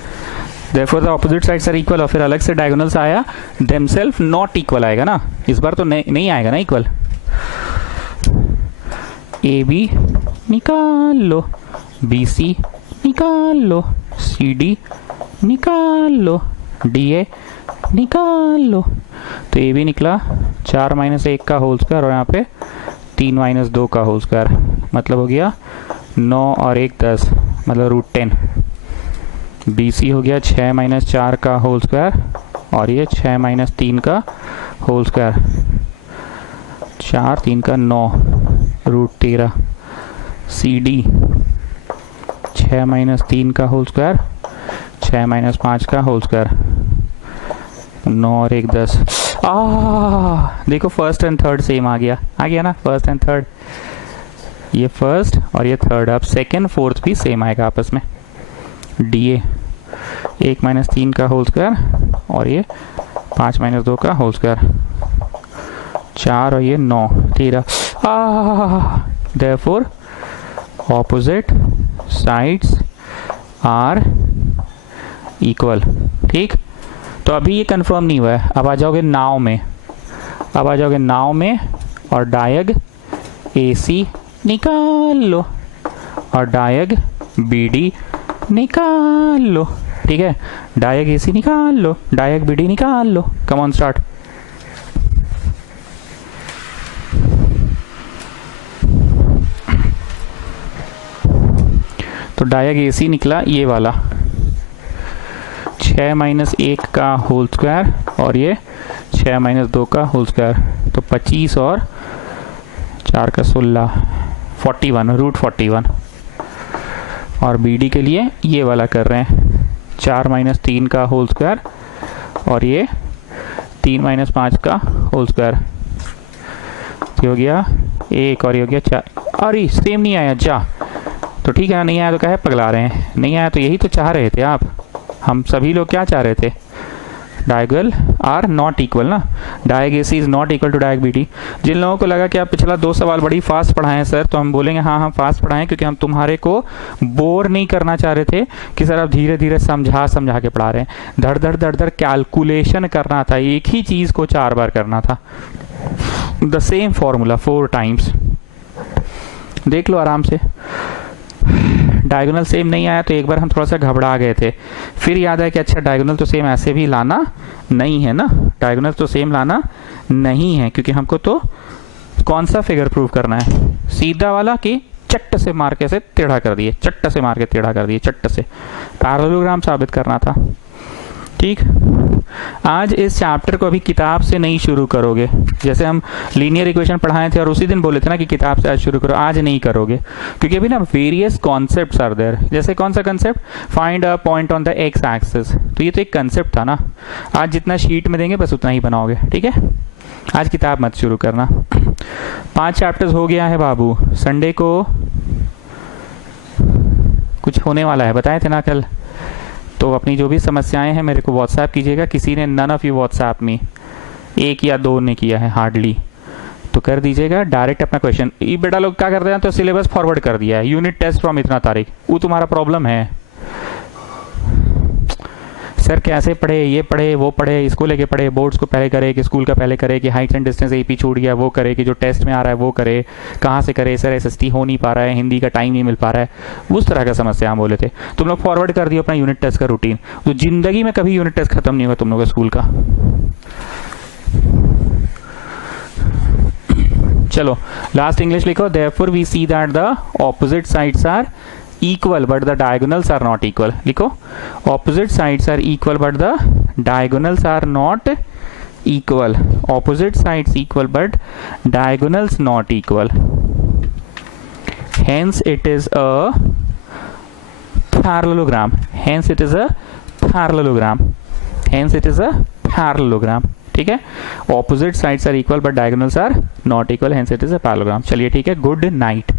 Therefore the opposite sides are equal, और फिर अलग से डायगोनल्स आया, themselves not equal आएगा ना, इस बार तो नहीं आएगा ना इक्वल। ए बी निकाल लो, बी सी निकाल लो, सी डी निकाल लो, डी ए निकाल लो। तो ए बी निकला 4 - 1 का होल स्क्वायर, और यहाँ पे 3 - 2 का होल स्क्वायर, मतलब हो गया 9 और 1 10, मतलब √10। बी सी हो गया 6 - 4 का होल स्क्वायर, और ये 6 - 3 का होल स्क्वायर, 4 3 का 9, √13। सी डी 6 - 3 का होल स्क्वायर, 6 - 5 का होल स्क्वायर, 9 और 1 10। देखो फर्स्ट एंड थर्ड सेम आ गया ना, फर्स्ट एंड थर्ड, ये फर्स्ट और ये थर्ड। अब सेकेंड फोर्थ भी सेम आएगा आपस में। डी ए 1 - 3 का होल स्क्वायर, और ये 5 - 2 का होल स्क्वायर, 4 और ये 9 13। Therefore opposite sides are equal। ठीक, तो अभी ये कंफर्म नहीं हुआ है। अब आ जाओगे नाव में, और डायग ए सी निकाल लो, और डायग बी डी निकाल लो। ठीक है, डायग ए सी निकाल लो, डायग बी डी निकाल लो। Come on start. तो डायग ए सी निकला ये वाला, 6 - 1 का होल स्क्वायर, और ये 6 - 2 का होल स्क्वायर, तो 25 और 4 का 16, 41 √41। और बी डी के लिए ये वाला कर रहे हैं, 4 - 3 का होल स्क्वायर, और ये 3 - 5 का होल स्क्वायर, हो गया 1 और ये हो गया 4। अरे सेम नहीं आया जा, तो ठीक है ना, नहीं आया तो काहे पगला रहे हैं, नहीं आया तो यही तो चाह रहे थे आप, हम सभी लोग क्या चाह रहे थे, डायगोनल आर नॉट इक्वल ना, diag A C is not equal to diag B D. जिन लोगों को लगा कि आप पिछला 2 सवाल बड़ी फास्ट पढ़ाए हैं सर, तो हम बोलेंगे हाँ हम फास्ट पढ़ाएं, क्योंकि हम तुम्हारे को बोर नहीं करना चाह रहे थे कि सर आप धीरे धीरे समझा के पढ़ा रहे हैं। धड़ धड़ कैलकुलेशन करना था, एक ही चीज़ को 4 बार करना था, द सेम फॉर्मूला 4 टाइम्स। देख लो आराम से। डायगोनल सेम नहीं आया तो एक बार हम थोड़ा सा घबरा गए थे, फिर याद आया कि अच्छा डायगोनल तो सेम ऐसे भी लाना नहीं है ना, डायगोनल तो सेम लाना नहीं है, क्योंकि हमको तो कौन सा फिगर प्रूव करना है, सीधा वाला कि चट्ट से मार के से टेढ़ा कर दिए, चट्ट से मार के टेढ़ा कर दिए, चट्ट से पैरेललोग्राम साबित करना था। ठीक, आज इस चैप्टर को अभी किताब से नहीं शुरू करोगे, जैसे हम लीनियर इक्वेशन पढ़ाए थे और उसी दिन बोले थे ना कि किताब से आज शुरू करो, आज नहीं करोगे, क्योंकि अभी ना वेरियस कॉन्सेप्ट्स आर देयर। जैसे कौन सा concept, find a point on the x axis, तो ये तो एक कंसेप्ट था ना, आज जितना शीट में देंगे बस उतना ही बनाओगे। ठीक है, आज किताब मत शुरू करना। 5 चैप्टर्स हो गया है बाबू, संडे को कुछ होने वाला है, बताए थे ना कल। तो अपनी जो भी समस्याएं हैं मेरे को व्हाट्सएप कीजिएगा। किसी ने नन ऑफ यू व्हाट्सएप में 1 या 2 ने किया है हार्डली, तो कर दीजिएगा डायरेक्ट अपना क्वेश्चन। ये बेटा लोग क्या करते हैं, तो सिलेबस फॉरवर्ड कर दिया है, यूनिट टेस्ट फ्रॉम इतना तारीख, वो तुम्हारा प्रॉब्लम है। सर कैसे पढ़े, ये पढ़े वो पढ़े, इसको लेके पढ़े, बोर्ड्स को पहले करे कि स्कूल का पहले करे कि हाइट्स एंड डिस्टेंस एपी छूट गया वो करे कि जो टेस्ट में आ रहा है वो करे, कहाँ से करे, सर एसएसटी हो नहीं पा रहा है, हिंदी का टाइम नहीं मिल पा रहा है, उस तरह का समस्या हम बोले थे। तुम लोग फॉरवर्ड कर दियो अपना यूनिट टेस्ट का रूटीन, तो जिंदगी में कभी यूनिट टेस्ट खत्म नहीं होगा तुम लोग का स्कूल का। चलो लास्ट इंग्लिश लिखो, therefore we see that the opposite sides are equal but the diagonals are not equal। लिखो, opposite sides are equal but the diagonals are not equal, opposite sides equal but diagonals not equal, hence it is a parallelogram, hence it is a parallelogram, hence it is a parallelogram। ठीक है, opposite sides are equal but diagonals are not equal, hence it is a parallelogram। चलिए ठीक है, good night.